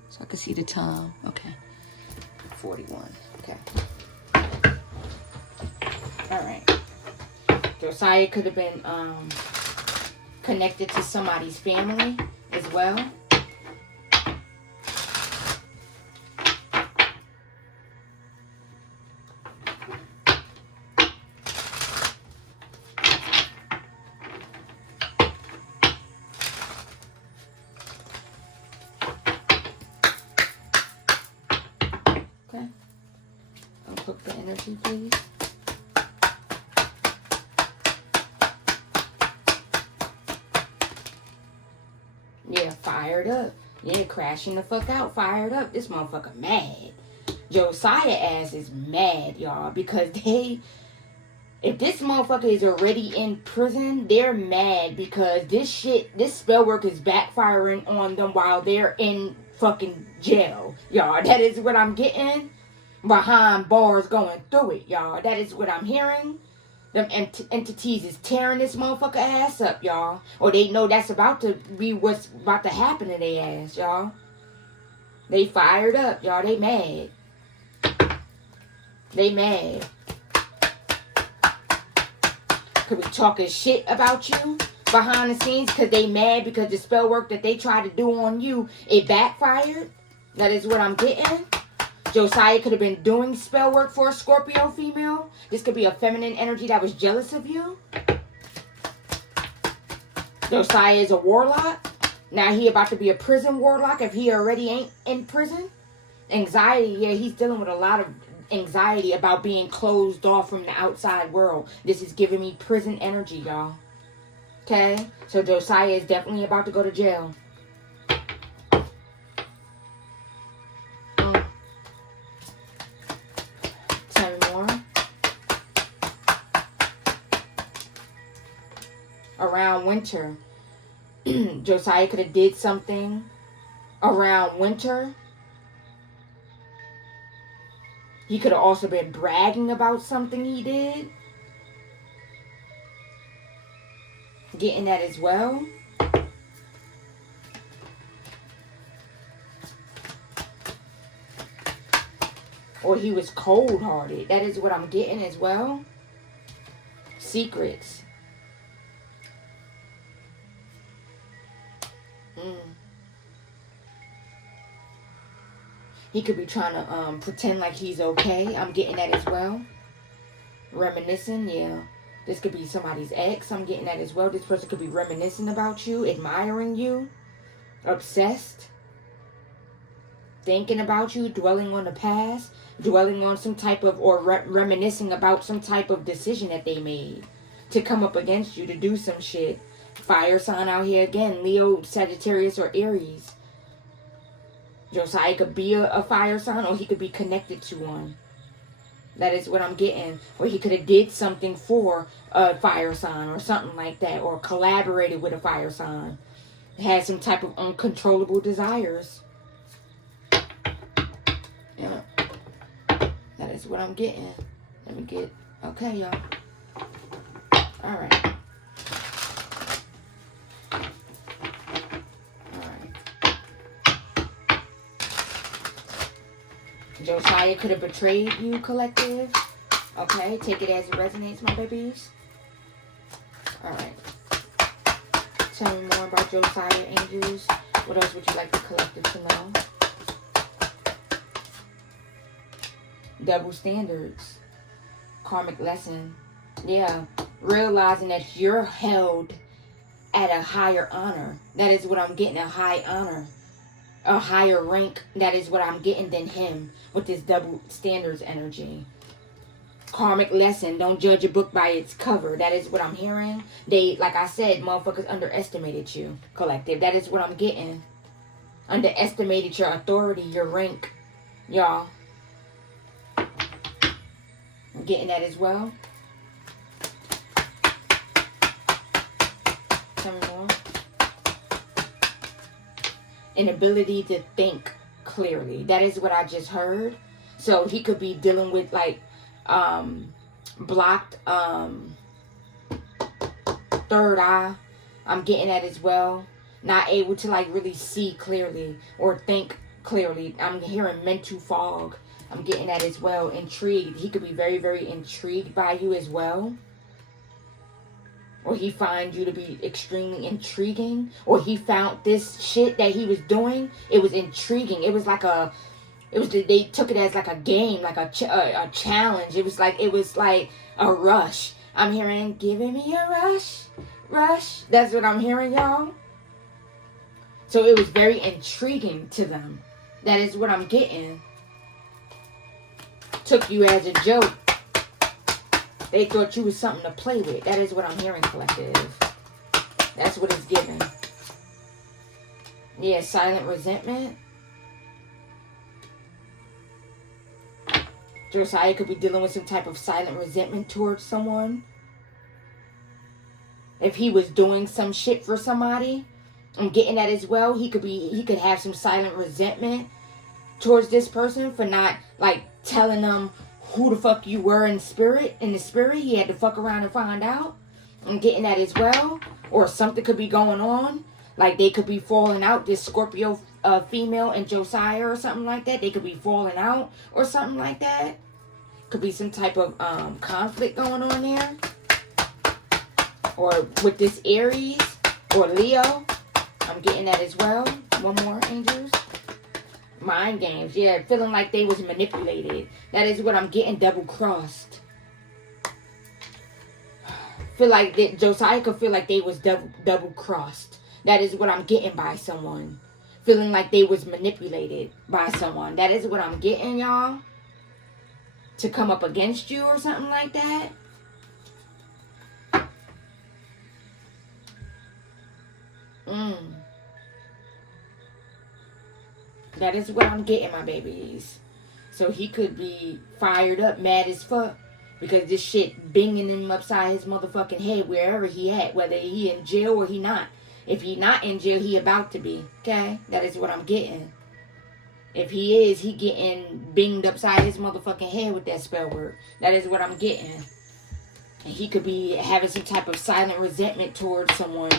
so I can see the time. Okay, 41. Okay. All right. Josiah could have been connected to somebody's family as well. Okay. Unhook the energy, please. Yeah, fired up. Yeah, crashing the fuck out, fired up. This motherfucker mad. Josiah ass is mad, y'all, because if this motherfucker is already in prison, they're mad because this spell work is backfiring on them while they're in fucking jail, y'all. That is what I'm getting. Behind bars going through it, y'all. That is what I'm hearing. Them entities is tearing this motherfucker ass up, y'all. Or they know that's about to be what's about to happen to their ass, y'all. They fired up, y'all. They mad. They mad. Could be talking shit about you behind the scenes because they mad because the spell work that they tried to do on you, it backfired. That is what I'm getting. Josiah could have been doing spell work for a Scorpio female. This could be a feminine energy that was jealous of you. Josiah is a warlock. Now he about to be a prison warlock if he already ain't in prison. Anxiety, yeah, he's dealing with a lot of anxiety about being closed off from the outside world. This is giving me prison energy, y'all. Okay? So Josiah is definitely about to go to jail. Tell me more. Around winter. Josiah could have did something around winter. He could have also been bragging about something he did. Getting that as well. Or he was cold-hearted. That is what I'm getting as well. Secrets. He could be trying to pretend like he's okay. I'm getting that as well. Reminiscing, yeah. This could be somebody's ex. I'm getting that as well. This person could be reminiscing about you, admiring you, obsessed, thinking about you, dwelling on the past, dwelling on some type of, or reminiscing about some type of decision that they made to come up against you, to do some shit. Fire sign out here again. Leo, Sagittarius, or Aries. Josiah could be a fire sign, or he could be connected to one. That is what I'm getting. Or he could have did something for a fire sign or something like that. Or collaborated with a fire sign. Had some type of uncontrollable desires. Yeah. That is what I'm getting. Let me get... Okay, y'all. Alright. Josiah could have betrayed you, collective. Okay, take it as it resonates, my babies. Alright. Tell me more about Josiah, angels. What else would you like the collective to know? Double standards. Karmic lesson. Yeah. Realizing that you're held at a higher honor. That is what I'm getting, a high honor. A higher rank, that is what I'm getting, than him with this double standards energy. Karmic lesson, don't judge a book by its cover. That is what I'm hearing. They, like I said, motherfuckers underestimated you, collective. That is what I'm getting. Underestimated your authority, your rank, y'all. I'm getting that as well. Tell me more. An ability to think clearly. That is what I just heard. So he could be dealing with like blocked third eye. I'm getting that as well. Not able to like really see clearly or think clearly. I'm hearing mental fog. I'm getting that as well. Intrigued. He could be very, very intrigued by you as well. Or he find you to be extremely intriguing. Or he found this shit that he was doing. It was intriguing. It was like a... They took it as like a game. Like a challenge. It was like a rush. I'm hearing, giving me a rush. Rush. That's what I'm hearing, y'all. So it was very intriguing to them. That is what I'm getting. Took you as a joke. They thought you was something to play with. That is what I'm hearing, collective. That's what it's giving. Yeah, silent resentment. Josiah could be dealing with some type of silent resentment towards someone. If he was doing some shit for somebody, I'm getting that as well. He could have some silent resentment towards this person for not like telling them who the fuck you were in the spirit. He had to fuck around and find out. I'm getting that as well. Or something could be going on. Like they could be falling out. This Scorpio female and Josiah or something like that. They could be falling out or something like that. Could be some type of conflict going on there. Or with this Aries or Leo. I'm getting that as well. One more, angels. Mind games. Yeah, feeling like they was manipulated. That is what I'm getting, double-crossed. Feel like that Josiah could feel like they was double-crossed. That is what I'm getting by someone. Feeling like they was manipulated by someone. That is what I'm getting, y'all. To come up against you or something like that. That is what I'm getting, my babies. So he could be fired up, mad as fuck. Because this shit binging him upside his motherfucking head wherever he at. Whether he in jail or he not. If he not in jail, he about to be. Okay? That is what I'm getting. If he is, he getting binged upside his motherfucking head with that spell word. That is what I'm getting. And he could be having some type of silent resentment towards someone.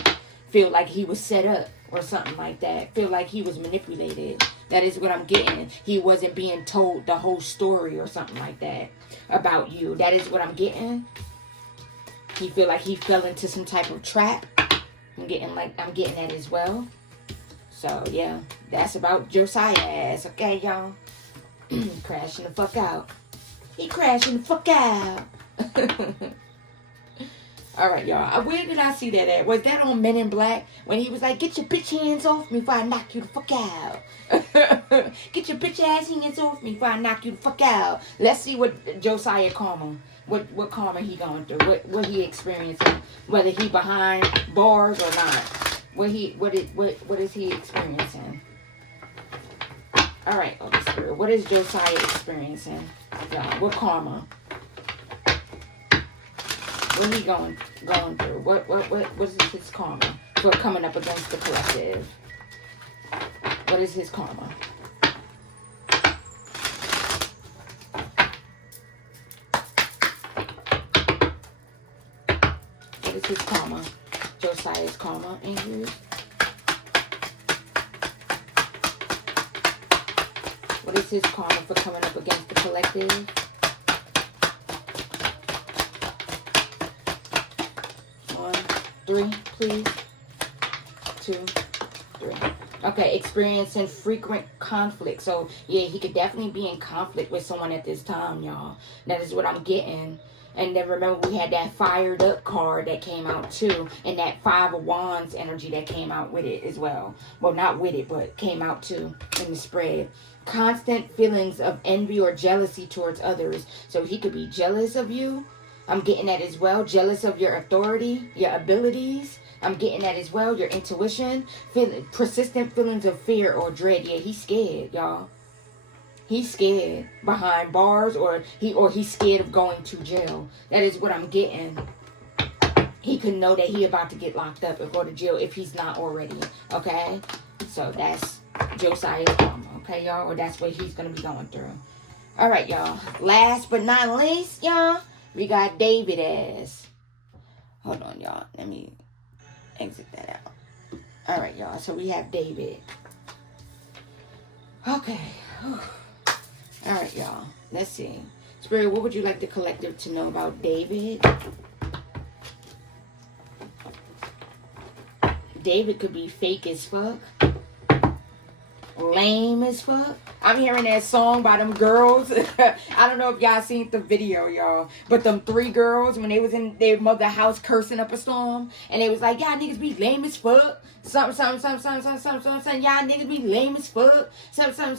Feel like he was set up or something like that. Feel like he was manipulated. That is what I'm getting. He wasn't being told the whole story or something like that about you. That is what I'm getting. He feel like he fell into some type of trap. I'm getting that as well. So yeah, that's about Josiah ass. Okay, y'all. Crashing the fuck out. He crashing the fuck out. Alright, y'all. Where did I see that at? Was that on Men in Black? When he was like, get your bitch hands off me before I knock you the fuck out. Get your bitch ass hands off me before I knock you the fuck out. Let's see what Josiah karma. What karma he going through. What he experiencing. Whether he behind bars or not. What is he experiencing? Alright, Holy Spirit. What is Josiah experiencing? Y'all, what karma? What he going through? What is his karma for coming up against the collective? What is his karma? What is his karma? Josiah's karma, Andrews. What is his karma for coming up against the collective? Three, please. 2, 3. Okay, experiencing frequent conflict. So, yeah, he could definitely be in conflict with someone at this time, y'all. That is what I'm getting. And then remember, we had that fired up card that came out too. And that 5 of Wands energy that came out with it as well. Well, not with it, but came out too in the spread. Constant feelings of envy or jealousy towards others. So he could be jealous of you. I'm getting that as well. Jealous of your authority, your abilities. I'm getting that as well. Your intuition. Persistent feelings of fear or dread. Yeah, he's scared, y'all. He's scared behind bars or he's scared of going to jail. That is what I'm getting. He could know that he about to get locked up and go to jail if he's not already. Okay? So that's Josiah's karma. Okay, y'all? Or that's what he's going to be going through. All right, y'all. Last but not least, y'all. We got David as. Hold on, y'all. Let me exit that out. All right, y'all. So we have David. Okay. All right, y'all. Let's see. Spirit, what would you like the collective to know about David? David could be fake as fuck. Lame as fuck. I'm hearing that song by them girls. I don't know if y'all seen the video, y'all. But them 3 girls, when they was in their mother house cursing up a storm. And they was like, y'all niggas be lame as fuck. Something. Y'all niggas be lame as fuck. Something.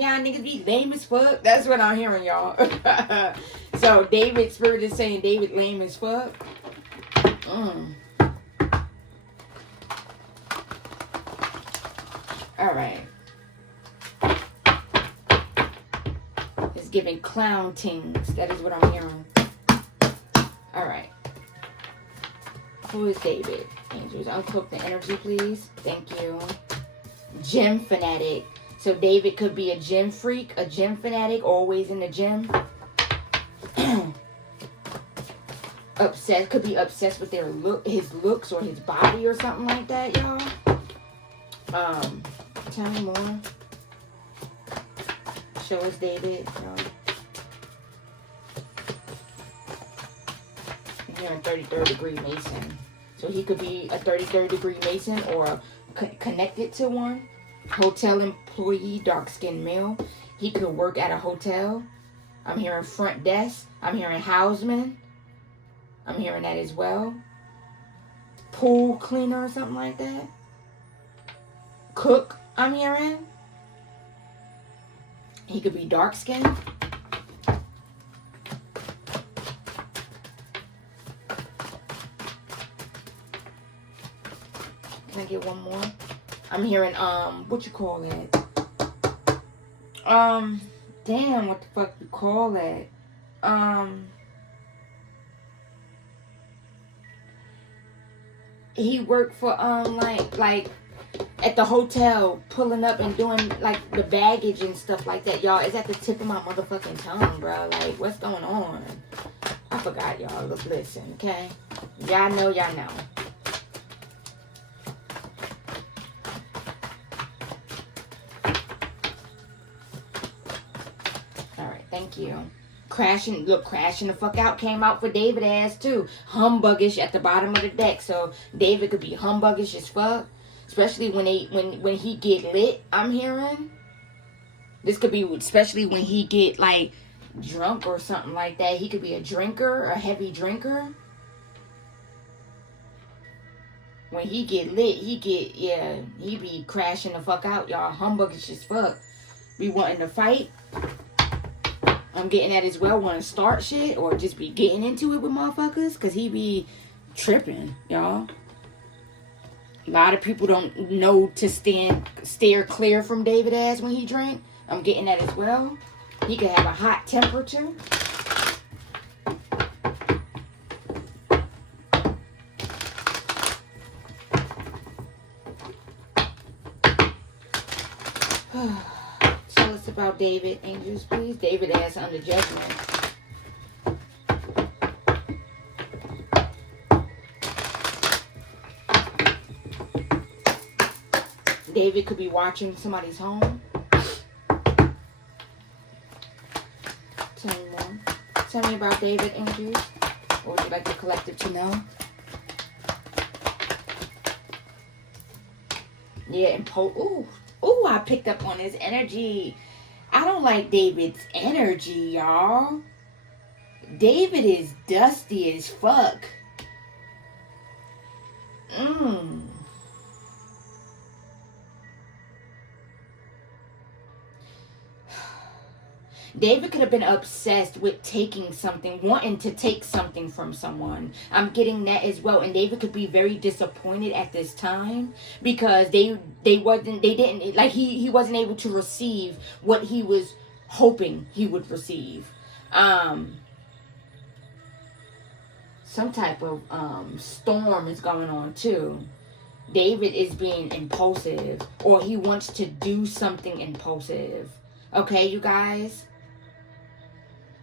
Y'all niggas be lame as fuck. That's what I'm hearing, y'all. So David, Spirit is saying David lame as fuck. All right. It's giving clown tings. That is what I'm hearing. All right. Who is David? Angels, uncloak the energy, please. Thank you. Gym fanatic. So David could be a gym freak, a gym fanatic, always in the gym. Could be obsessed with his looks or his body or something like that, y'all. Tell me more. Show us David. You're a 33rd degree Mason. So he could be a 33rd degree Mason or connected to one. Hotel employee, dark-skinned male. He could work at a hotel. I'm hearing front desk. I'm hearing houseman. I'm hearing that as well. Pool cleaner or something like that. Cook, I'm hearing. He could be dark-skinned. Can I get one more? I'm hearing, what you call it? Damn, what the fuck you call it? He worked for, like at the hotel, pulling up and doing, like, the baggage and stuff like that, y'all. It's at the tip of my motherfucking tongue, bro. Like, what's going on? I forgot, y'all. Listen, okay? Y'all know, y'all know. Thank you. Crashing the fuck out came out for David ass too. Humbuggish at the bottom of the deck. So David could be humbuggish as fuck. Especially when he get lit, I'm hearing. This could be especially when he get like drunk or something like that. He could be a drinker, a heavy drinker. When he get lit, he be crashing the fuck out, y'all. Humbuggish as fuck. Be wanting to fight. I'm getting that as well. Want to start shit or just be getting into it with motherfuckers. Because he be tripping, y'all. A lot of people don't know to steer clear from David ass when he drink. I'm getting that as well. He could have a hot temperature. Tell us about David, angels, please. David ass under judgment. David could be watching somebody's home. Tell me more. Tell me about David, angels. What would you like the collective to know? Yeah, and Ooh, I picked up on his energy. I don't like David's energy, y'all. David is dusty as fuck. David could have been obsessed with taking something, wanting to take something from someone. I'm getting that as well. And David could be very disappointed at this time because he wasn't able to receive what he was hoping he would receive. Some type of storm is going on too. David is being impulsive, or he wants to do something impulsive. Okay, you guys?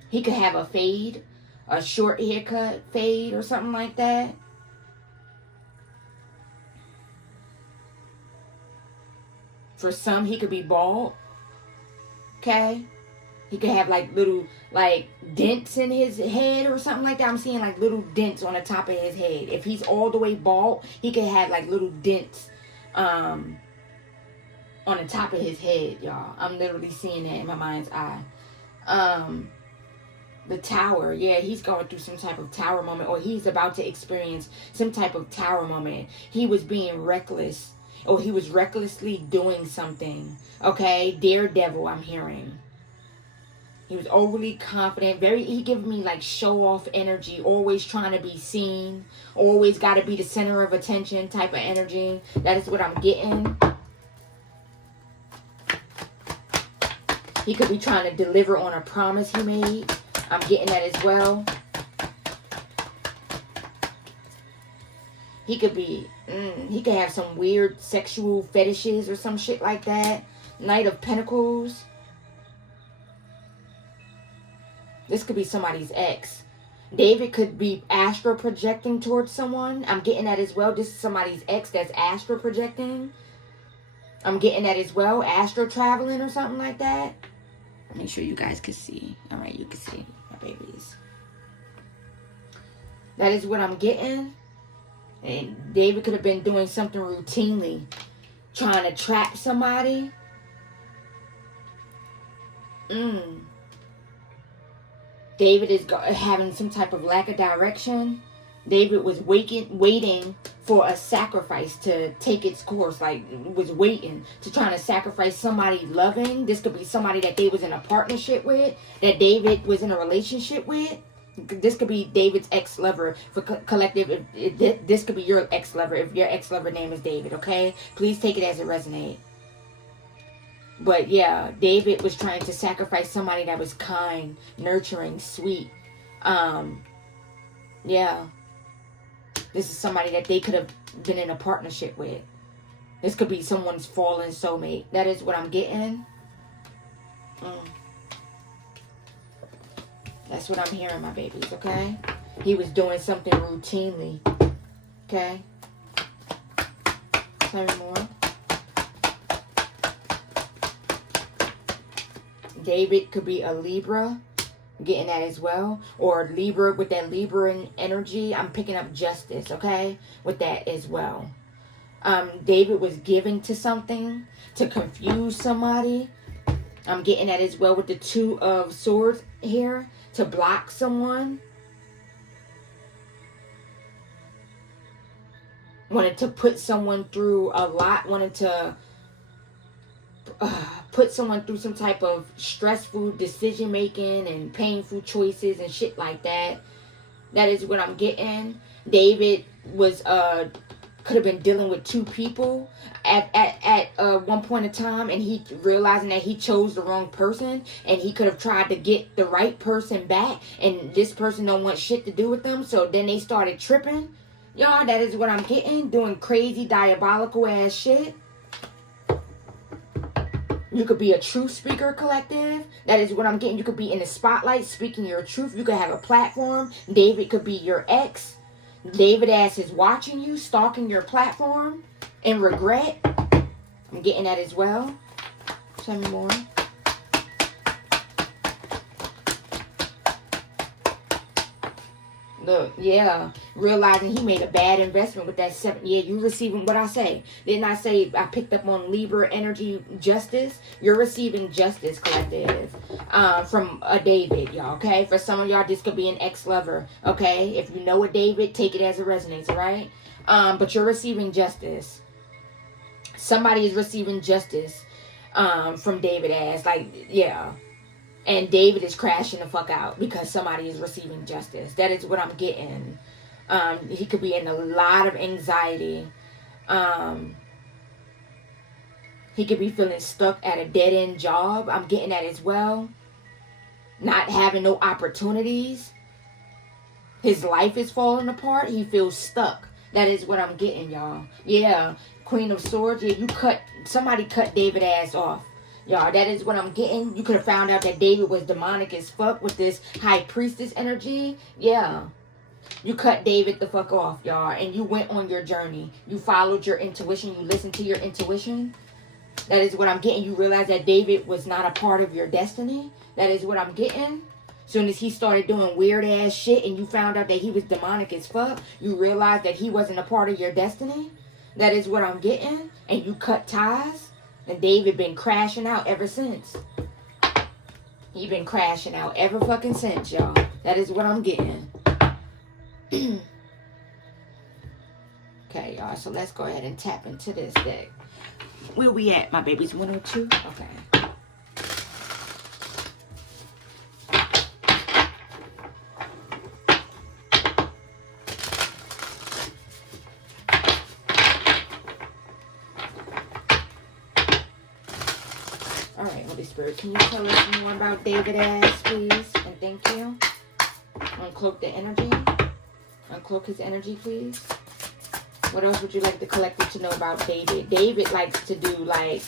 He could have a fade, a short haircut fade or something like that. For some, he could be bald. Okay? He could have like little dents in his head or something like that. I'm seeing like little dents on the top of his head. If he's all the way bald, he could have like little dents on the top of his head, y'all. I'm literally seeing that in my mind's eye. The tower, yeah, he's going through some type of tower moment, or he's about to experience some type of tower moment. He was being reckless, or he was recklessly doing something. Okay, daredevil, I'm hearing. He was overly confident. He gave me like show off energy, always trying to be seen, always got to be the center of attention type of energy. That is what I'm getting. He could be trying to deliver on a promise he made. I'm getting that as well. He could have some weird sexual fetishes or some shit like that. Knight of Pentacles. This could be somebody's ex. David could be astral projecting towards someone. I'm getting that as well. This is somebody's ex that's astral projecting. I'm getting that as well. Astral traveling or something like that. Make sure you guys can see. All right, you can see my babies. That is what I'm getting. And David could have been doing something routinely, trying to trap somebody. David is having some type of lack of direction. David was waiting for a sacrifice to take its course. Like, was waiting to trying to sacrifice somebody loving. This could be somebody that they was in a partnership with, that David was in a relationship with. This could be David's ex-lover. For collective, this could be your ex-lover if your ex-lover name is David, okay? Please take it as it resonates. But yeah, David was trying to sacrifice somebody that was kind, nurturing, sweet. Yeah. This is somebody that they could have been in a partnership with. This could be someone's fallen soulmate. That is what I'm getting. That's what I'm hearing, my babies, okay? He was doing something routinely. Okay? Tell me more. David could be a Libra. getting that as well. Or Libra, with that Libra energy, I'm picking up justice, okay? With that as well. David was given to something to confuse somebody. I'm getting that as well with the Two of Swords here, to block someone. Wanted to put someone through a lot. Wanted to put someone through some type of stressful decision making and painful choices and shit like that. That is what I'm getting. David was could have been dealing with two people at one point in time, and he realizing that he chose the wrong person, and he could have tried to get the right person back, and this person don't want shit to do with them. So then they started tripping. Y'all, that is what I'm getting. Doing crazy, diabolical ass shit. You could be a truth speaker, collective. That is what I'm getting. You could be in the spotlight speaking your truth. You could have a platform. David could be your ex. David ass is watching you, stalking your platform, and regret. I'm getting that as well. Tell me more. Look, yeah, realizing he made a bad investment with that 7. Yeah, you receiving what I say. Didn't I say I picked up on Libra energy, justice? You're receiving justice, collective, from a David, y'all, okay? For some of y'all, this could be an ex-lover, okay? If you know a David, take it as it resonates, all right? But you're receiving justice. Somebody is receiving justice from David as, like, yeah. And David is crashing the fuck out because somebody is receiving justice. That is what I'm getting. He could be in a lot of anxiety. He could be feeling stuck at a dead-end job. I'm getting that as well. Not having no opportunities. His life is falling apart. He feels stuck. That is what I'm getting, y'all. Yeah, Queen of Swords. Yeah, somebody cut David ass off. Y'all, that is what I'm getting. You could have found out that David was demonic as fuck with this high priestess energy. Yeah. You cut David the fuck off, y'all. And you went on your journey. You followed your intuition. You listened to your intuition. That is what I'm getting. You realized that David was not a part of your destiny. That is what I'm getting. Soon as he started doing weird ass shit and you found out that he was demonic as fuck, you realized that he wasn't a part of your destiny. That is what I'm getting. And you cut ties. And David been crashing out ever since. He been crashing out ever fucking since, y'all. That is what I'm getting. Okay, y'all. So let's go ahead and tap into this deck. Where we at, my babies? 102? Okay. Spirit, can you tell us more about David ass, please? And thank you. Uncloak the energy. Uncloak his energy, please. What else would you like the collective to know about David? David likes to do, like,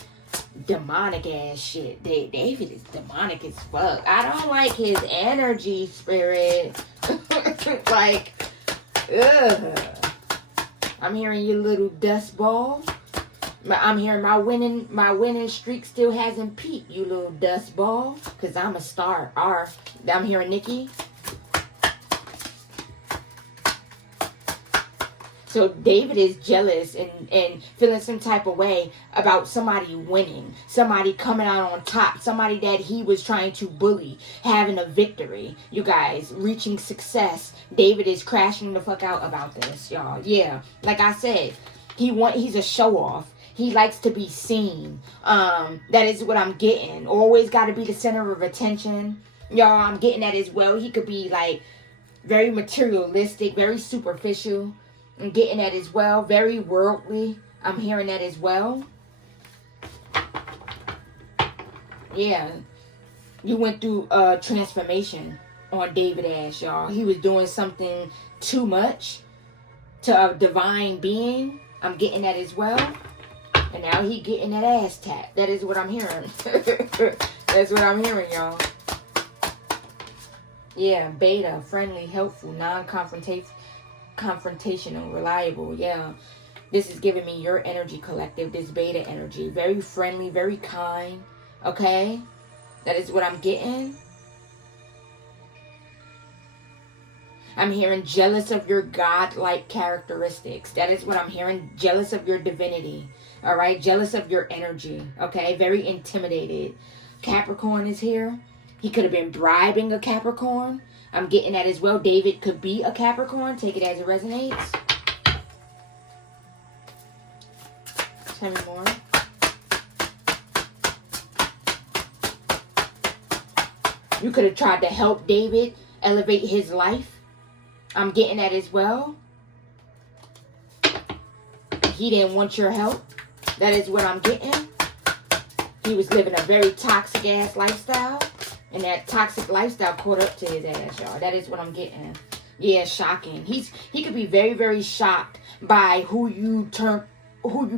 demonic ass shit. David is demonic as fuck. I don't like his energy, Spirit. Like, ugh. I'm hearing you little dust ball. I'm hearing my winning streak still hasn't peaked, you little dust ball. Because I'm a star. I'm hearing Nikki. So David is jealous and feeling some type of way about somebody winning. Somebody coming out on top. Somebody that he was trying to bully. Having a victory. You guys, reaching success. David is crashing the fuck out about this, y'all. Yeah. Like I said, he's a show off. He likes to be seen. That is what I'm getting. Always got to be the center of attention. Y'all, I'm getting that as well. He could be, like, very materialistic, very superficial. I'm getting that as well. Very worldly. I'm hearing that as well. Yeah. You went through transformation on David Ash, y'all. He was doing something too much to a divine being. I'm getting that as well. And now he getting that ass tap. That is what I'm hearing. That's what I'm hearing, y'all. Yeah, beta, friendly, helpful, confrontational, reliable. Yeah. This is giving me your energy, collective. This beta energy. Very friendly, very kind. Okay? That is what I'm getting. I'm hearing jealous of your God-like characteristics. That is what I'm hearing. Jealous of your divinity. All right. Jealous of your energy. Okay. Very intimidated. Capricorn is here. He could have been bribing a Capricorn. I'm getting that as well. David could be a Capricorn. Take it as it resonates. Tell me more. You could have tried to help David elevate his life. I'm getting that as well. He didn't want your help. That is what I'm getting. He was living a very toxic ass lifestyle. And that toxic lifestyle caught up to his ass, y'all. That is what I'm getting. Yeah, shocking. He could be very, very shocked by who you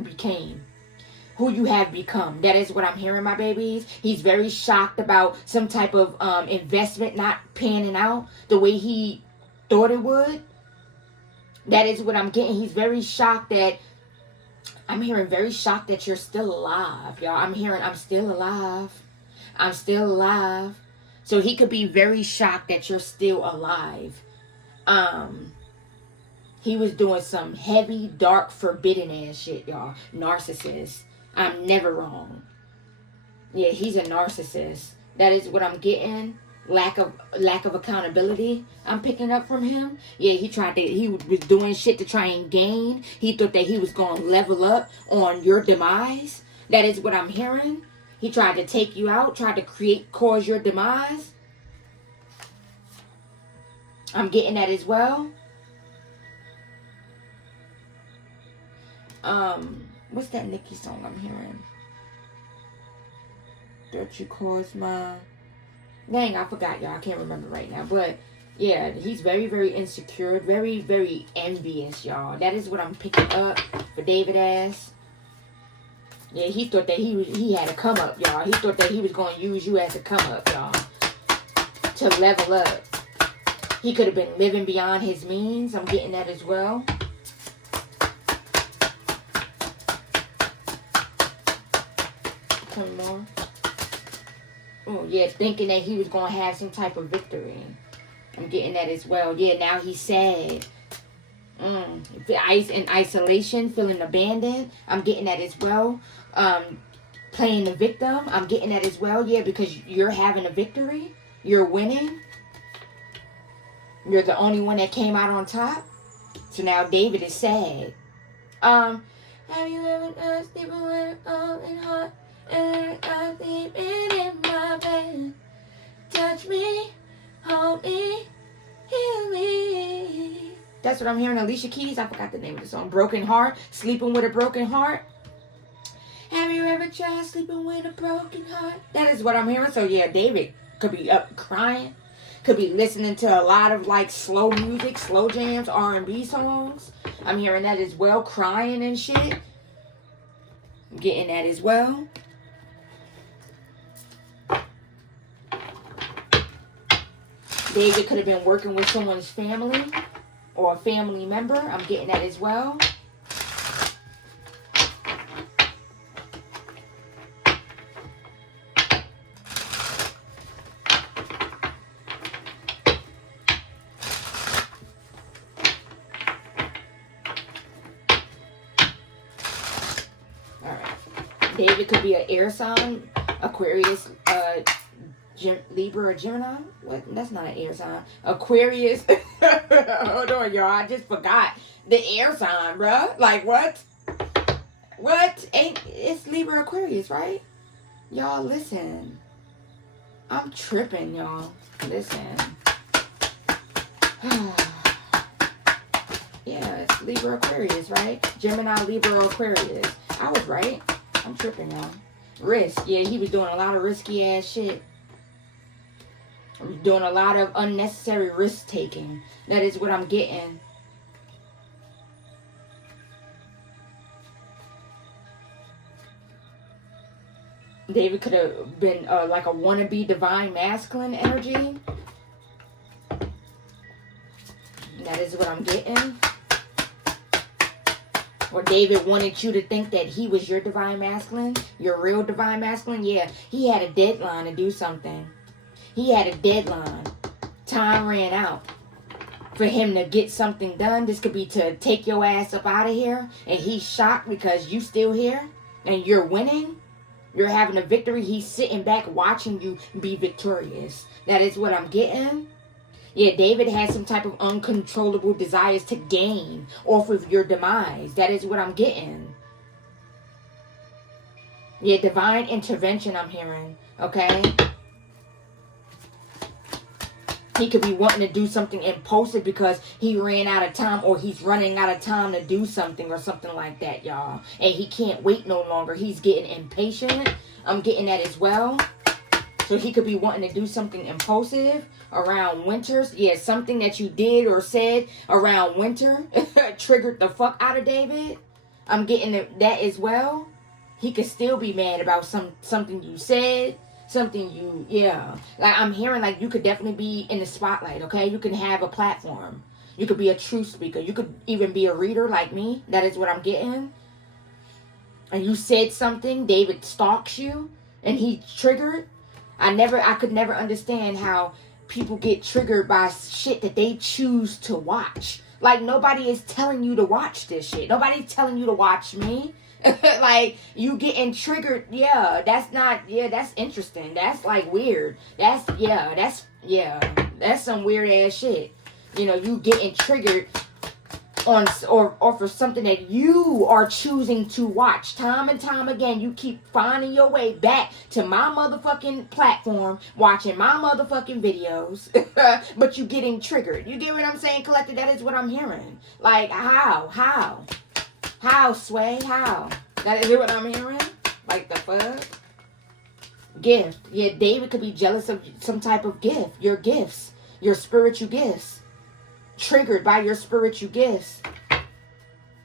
became. Who you have become. That is what I'm hearing, my babies. He's very shocked about some type of investment not panning out the way he thought it would. That is what I'm getting. He's very shocked that, I'm hearing very shocked that you're still alive, y'all. I'm hearing I'm still alive. I'm still alive. So he could be very shocked that you're still alive. He was doing some heavy, dark, forbidden ass shit, y'all. Narcissist. I'm never wrong. Yeah, he's a narcissist. That is what I'm getting. Lack of accountability I'm picking up from him. Yeah, he was doing shit to try and gain. He thought that he was going to level up on your demise. That is what I'm hearing. He tried to take you out, tried to cause your demise. I'm getting that as well. What's that Nicki song I'm hearing? Don't you cause my... Dang, I forgot, y'all. I can't remember right now. But, yeah, he's very, very insecure. Very, very envious, y'all. That is what I'm picking up for David ass. Yeah, he thought that he had a come up, y'all. He thought that he was going to use you as a come up, y'all. To level up. He could have been living beyond his means. I'm getting that as well. Some more. Oh, yeah, thinking that he was going to have some type of victory. I'm getting that as well. Yeah, now he's sad. In isolation, feeling abandoned. I'm getting that as well. Playing the victim. I'm getting that as well. Yeah, because you're having a victory. You're winning. You're the only one that came out on top. So now David is sad. Have you ever done sleeping with it all in heart? And I sleeping in my bed. Touch me, hold me, heal me. That's what I'm hearing. Alicia Keys. I forgot the name of the song. Broken Heart. Sleeping with a broken heart. Have you ever tried sleeping with a broken heart? That is what I'm hearing. So yeah, David could be up crying. Could be listening to a lot of like slow music, slow jams, R&B songs. I'm hearing that as well. Crying and shit. I'm getting that as well. David could have been working with someone's family or a family member. I'm getting that as well. David could be an air sign, Aquarius, Libra, or Gemini. What? That's not an air sign. Aquarius. Hold on, y'all. I just forgot the air sign, bruh. Like, what? What? It's Libra, Aquarius, right? Y'all, listen. I'm tripping, y'all. Listen. Yeah, it's Libra, Aquarius, right? Gemini, Libra, Aquarius. I was right. I'm tripping, y'all. Risk. Yeah, he was doing a lot of risky ass shit. He was doing a lot of unnecessary risk taking. That is what I'm getting. David could have been like a wannabe divine masculine energy. That is what I'm getting. Or David wanted you to think that he was your divine masculine, your real divine masculine. Yeah, he had a deadline to do something. He had a deadline. Time ran out. for him to get something done. This could be to take your ass up out of here. And he's shocked because you still here. And you're winning. You're having a victory. He's sitting back watching you be victorious. That is what I'm getting. Yeah, David has some type of uncontrollable desires to gain off of your demise. That is what I'm getting. Yeah, divine intervention I'm hearing. Okay? He could be wanting to do something impulsive because he ran out of time, or he's running out of time to do something or something like that, y'all. And he can't wait no longer. He's getting impatient. I'm getting that as well. So he could be wanting to do something impulsive around winters. Yeah, something that you did or said around winter triggered the fuck out of David. I'm getting that as well. He could still be mad about something you said. Something you, yeah. Like, I'm hearing like you could definitely be in the spotlight, okay? You can have a platform. You could be a truth speaker. You could even be a reader like me. That is what I'm getting. And you said something. David stalks you. And he triggered. I could never understand how people get triggered by shit that they choose to watch. Like, nobody is telling you to watch this shit. Nobody's telling you to watch me. Like, you getting triggered. Yeah, that's interesting. That's like weird. That's some weird ass shit. You know, you getting triggered on or for something that you are choosing to watch. Time and time again, you keep finding your way back to my motherfucking platform, watching my motherfucking videos, but you getting triggered. You get what I'm saying, Collective? That is what I'm hearing. Like, how, Sway? How? That is what I'm hearing? Like, the fuck? Gift. Yeah, David could be jealous of some type of gift. Your gifts. Your spiritual gifts. Triggered by your spiritual gifts.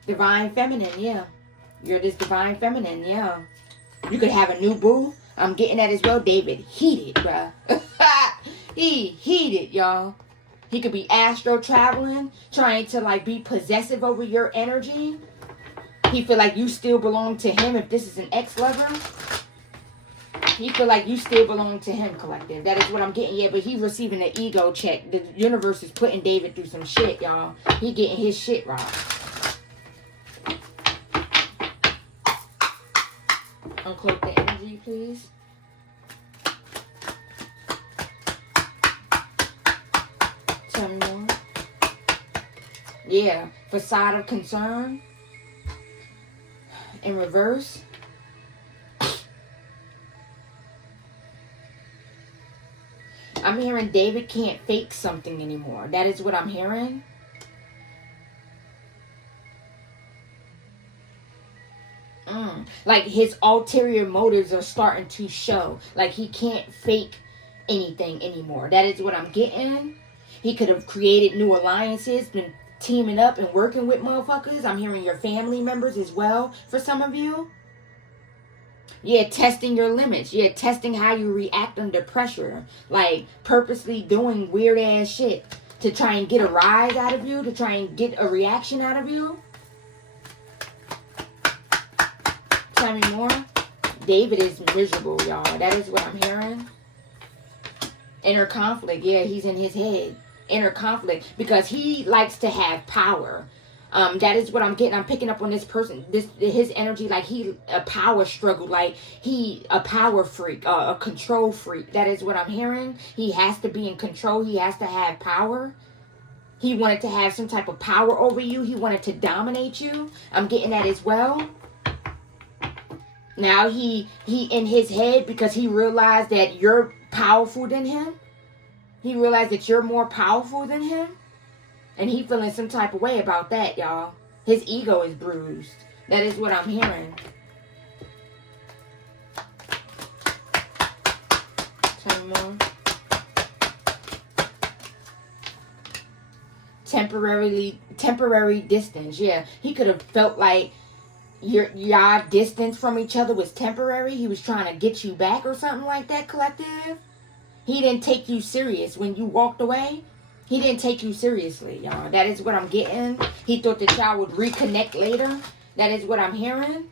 Divine feminine, yeah. You're this divine feminine, yeah. You could have a new boo. I'm getting that as well. David heated, bruh. He heated, y'all. He could be astro traveling, trying to like be possessive over your energy. He feel like you still belong to him. If this is an ex-lover, he feel like you still belong to him, Collective. That is what I'm getting. Yeah, but he's receiving an ego check. The universe is putting David through some shit, y'all. He getting his shit rocked. Uncloak the energy, please. Tell me more. Yeah, facade of concern. In reverse. I'm hearing David can't fake something anymore. That is what I'm hearing. Like his ulterior motives are starting to show. Like he can't fake anything anymore. That is what I'm getting. He could have created new alliances, been teaming up and working with motherfuckers. I'm hearing your family members as well for some of you. Yeah, testing your limits. Yeah, testing how you react under pressure. Like, purposely doing weird ass shit to try and get a rise out of you, to try and get a reaction out of you. Tell me more. David is miserable, y'all. That is what I'm hearing. Inner conflict. Yeah, he's in his head. Inner conflict. Because he likes to have power. That is what I'm getting. I'm picking up on this person, his energy, like he a power struggle, like he a power freak, a control freak. That is what I'm hearing. He has to be in control. He has to have power. He wanted to have some type of power over you. He wanted to dominate you. I'm getting that as well. Now he in his head because he realized that you're powerful than him. He realized that you're more powerful than him. And he feeling some type of way about that, y'all. His ego is bruised. That is what I'm hearing. Tell me more. Temporary distance. Yeah, he could have felt like y'all distance from each other was temporary. He was trying to get you back or something like that, Collective. He didn't take you serious when you walked away. He didn't take you seriously, y'all. That is what I'm getting. He thought that y'all would reconnect later. That is what I'm hearing.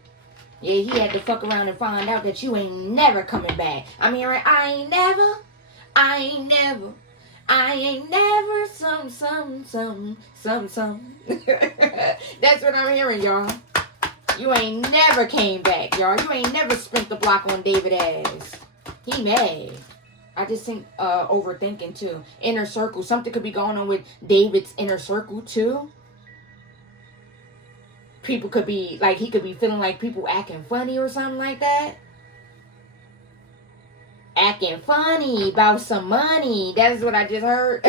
Yeah, he had to fuck around and find out that you ain't never coming back. I'm hearing, I ain't never some. That's what I'm hearing, y'all. You ain't never came back, y'all. You ain't never spent the block on David ass. He mad. I just think overthinking too. Inner circle. Something could be going on with David's inner circle too. People could be like, he could be feeling like people acting funny or something like that. Acting funny about some money. That's what I just heard.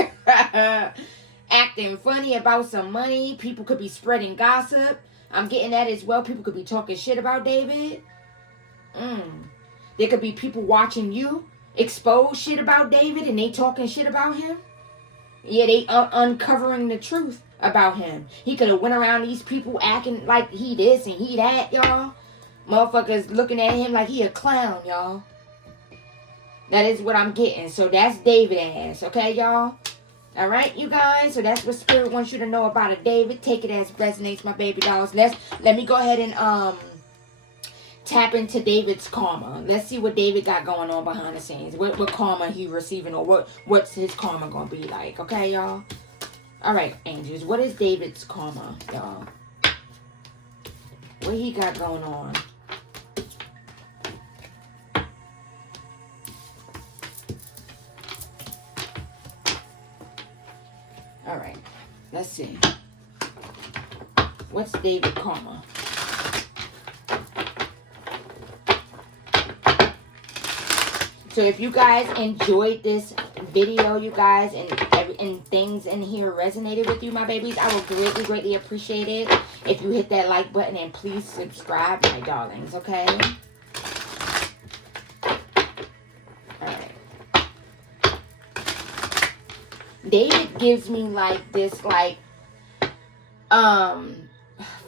Acting funny about some money. People could be spreading gossip. I'm getting that as well. People could be talking shit about David. There could be people watching you expose shit about David and they talking shit about him. Yeah, they uncovering the truth about him. He could have went around these people acting like he this and he that, y'all. Motherfuckers looking at him like he a clown, y'all. That is what I'm getting. So that's David ass, okay, y'all? All right, you guys. So that's what Spirit wants you to know about a David. Take it as resonates, my baby dolls. Let me go ahead and tap into David's karma. Let's see what David got going on behind the scenes. What karma he receiving, or what's his karma gonna be like? Okay, y'all. All right, angels. What is David's karma, y'all? What he got going on? All right, let's see. What's David karma? So if you guys enjoyed this video, you guys, and things in here resonated with you, my babies, I will greatly, greatly appreciate it if you hit that like button and please subscribe, my darlings, okay? David gives me like this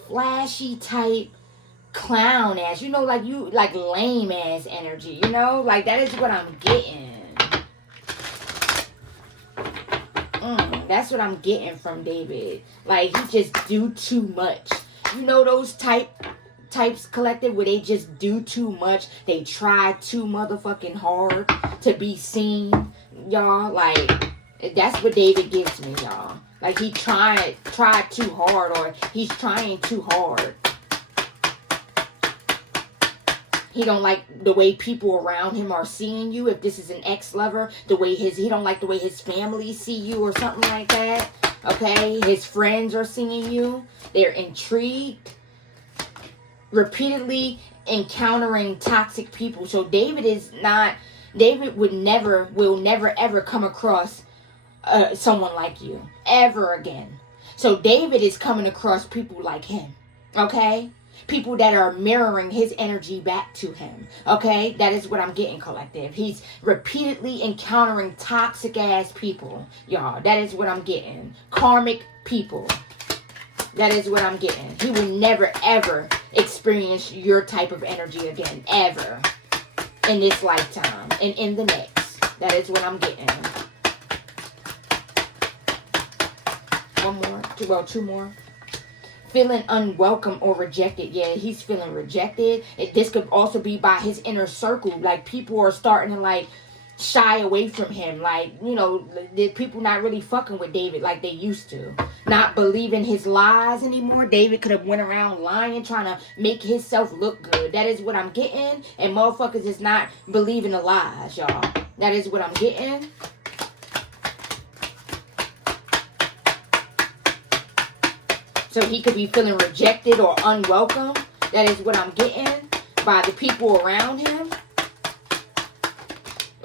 flashy type clown ass, you know, like lame ass energy, you know, like that is what I'm getting. That's what I'm getting from David. Like, he just do too much. You know those types collective where they just do too much. They try too motherfucking hard to be seen, y'all. Like, that's what David gives me, y'all. Like, he tried too hard, or he's trying too hard. He don't like the way people around him are seeing you. If this is an ex-lover, he don't like the way his family see you or something like that. Okay? His friends are seeing you. They're intrigued. Repeatedly encountering toxic people. So David will never ever come across someone like you. Ever again. So David is coming across people like him. Okay? People that are mirroring his energy back to him. Okay? That is what I'm getting, collective. He's repeatedly encountering toxic ass people. Y'all, that is what I'm getting. Karmic people. That is what I'm getting. He will never ever experience your type of energy again. Ever. In this lifetime. And in the next. That is what I'm getting. One more. Two more. Feeling unwelcome or rejected. Yeah, he's feeling rejected. This could also be by his inner circle. Like, people are starting to, like, shy away from him. Like, you know, the people not really fucking with David like they used to. Not believing his lies anymore. David could have went around lying, trying to make himself look good. That is what I'm getting. And motherfuckers is not believing the lies, y'all. That is what I'm getting. So he could be feeling rejected or unwelcome. That is what I'm getting by the people around him.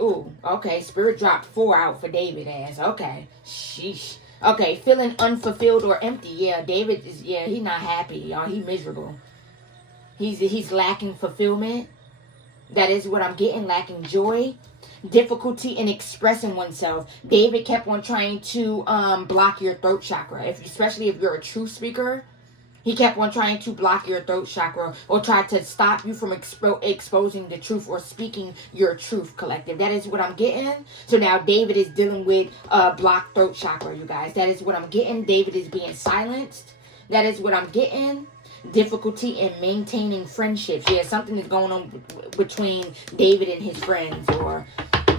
Ooh, okay. Spirit dropped 4 out for David ass. Okay. Sheesh. Okay, feeling unfulfilled or empty. Yeah, David is, he's not happy, y'all. He's miserable. He's lacking fulfillment. That is what I'm getting. Lacking joy. Difficulty in expressing oneself. David kept on trying to block your throat chakra, especially if you're a truth speaker. He kept on trying to block your throat chakra or try to stop you from exposing the truth or speaking your truth, collective. That is what I'm getting. So now David is dealing with blocked throat chakra, you guys. That is what I'm getting. David is being silenced. That is what I'm getting. Difficulty in maintaining friendships. Yeah, something is going on between David and his friends, or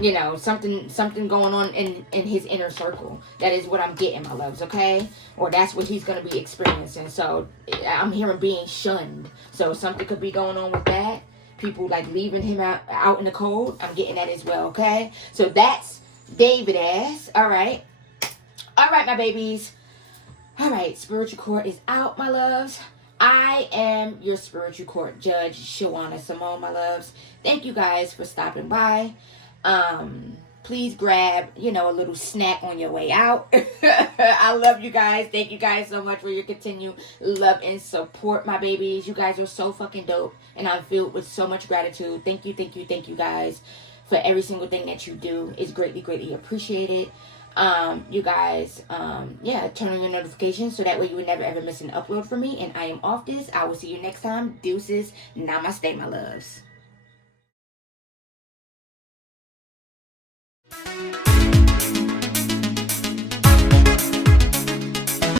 You know, something going on in his inner circle. That is what I'm getting, my loves, okay? Or that's what he's going to be experiencing. So I'm hearing being shunned. So something could be going on with that. People like leaving him out in the cold. I'm getting that as well, okay? So that's David ass. All right, my babies. All right, spiritual court is out, my loves. I am your spiritual court judge, Shawana Simone, my loves. Thank you guys for stopping by. Please grab, a little snack on your way out. I love you guys. Thank you guys so much for your continued love and support, my babies. You guys are so fucking dope, and I'm filled with so much gratitude. Thank you guys for every single thing that you do. It's greatly appreciated. You guys, turn on your notifications so that way you will never ever miss an upload from me. And I am off this. I will see you next time. Deuces. Namaste, my loves.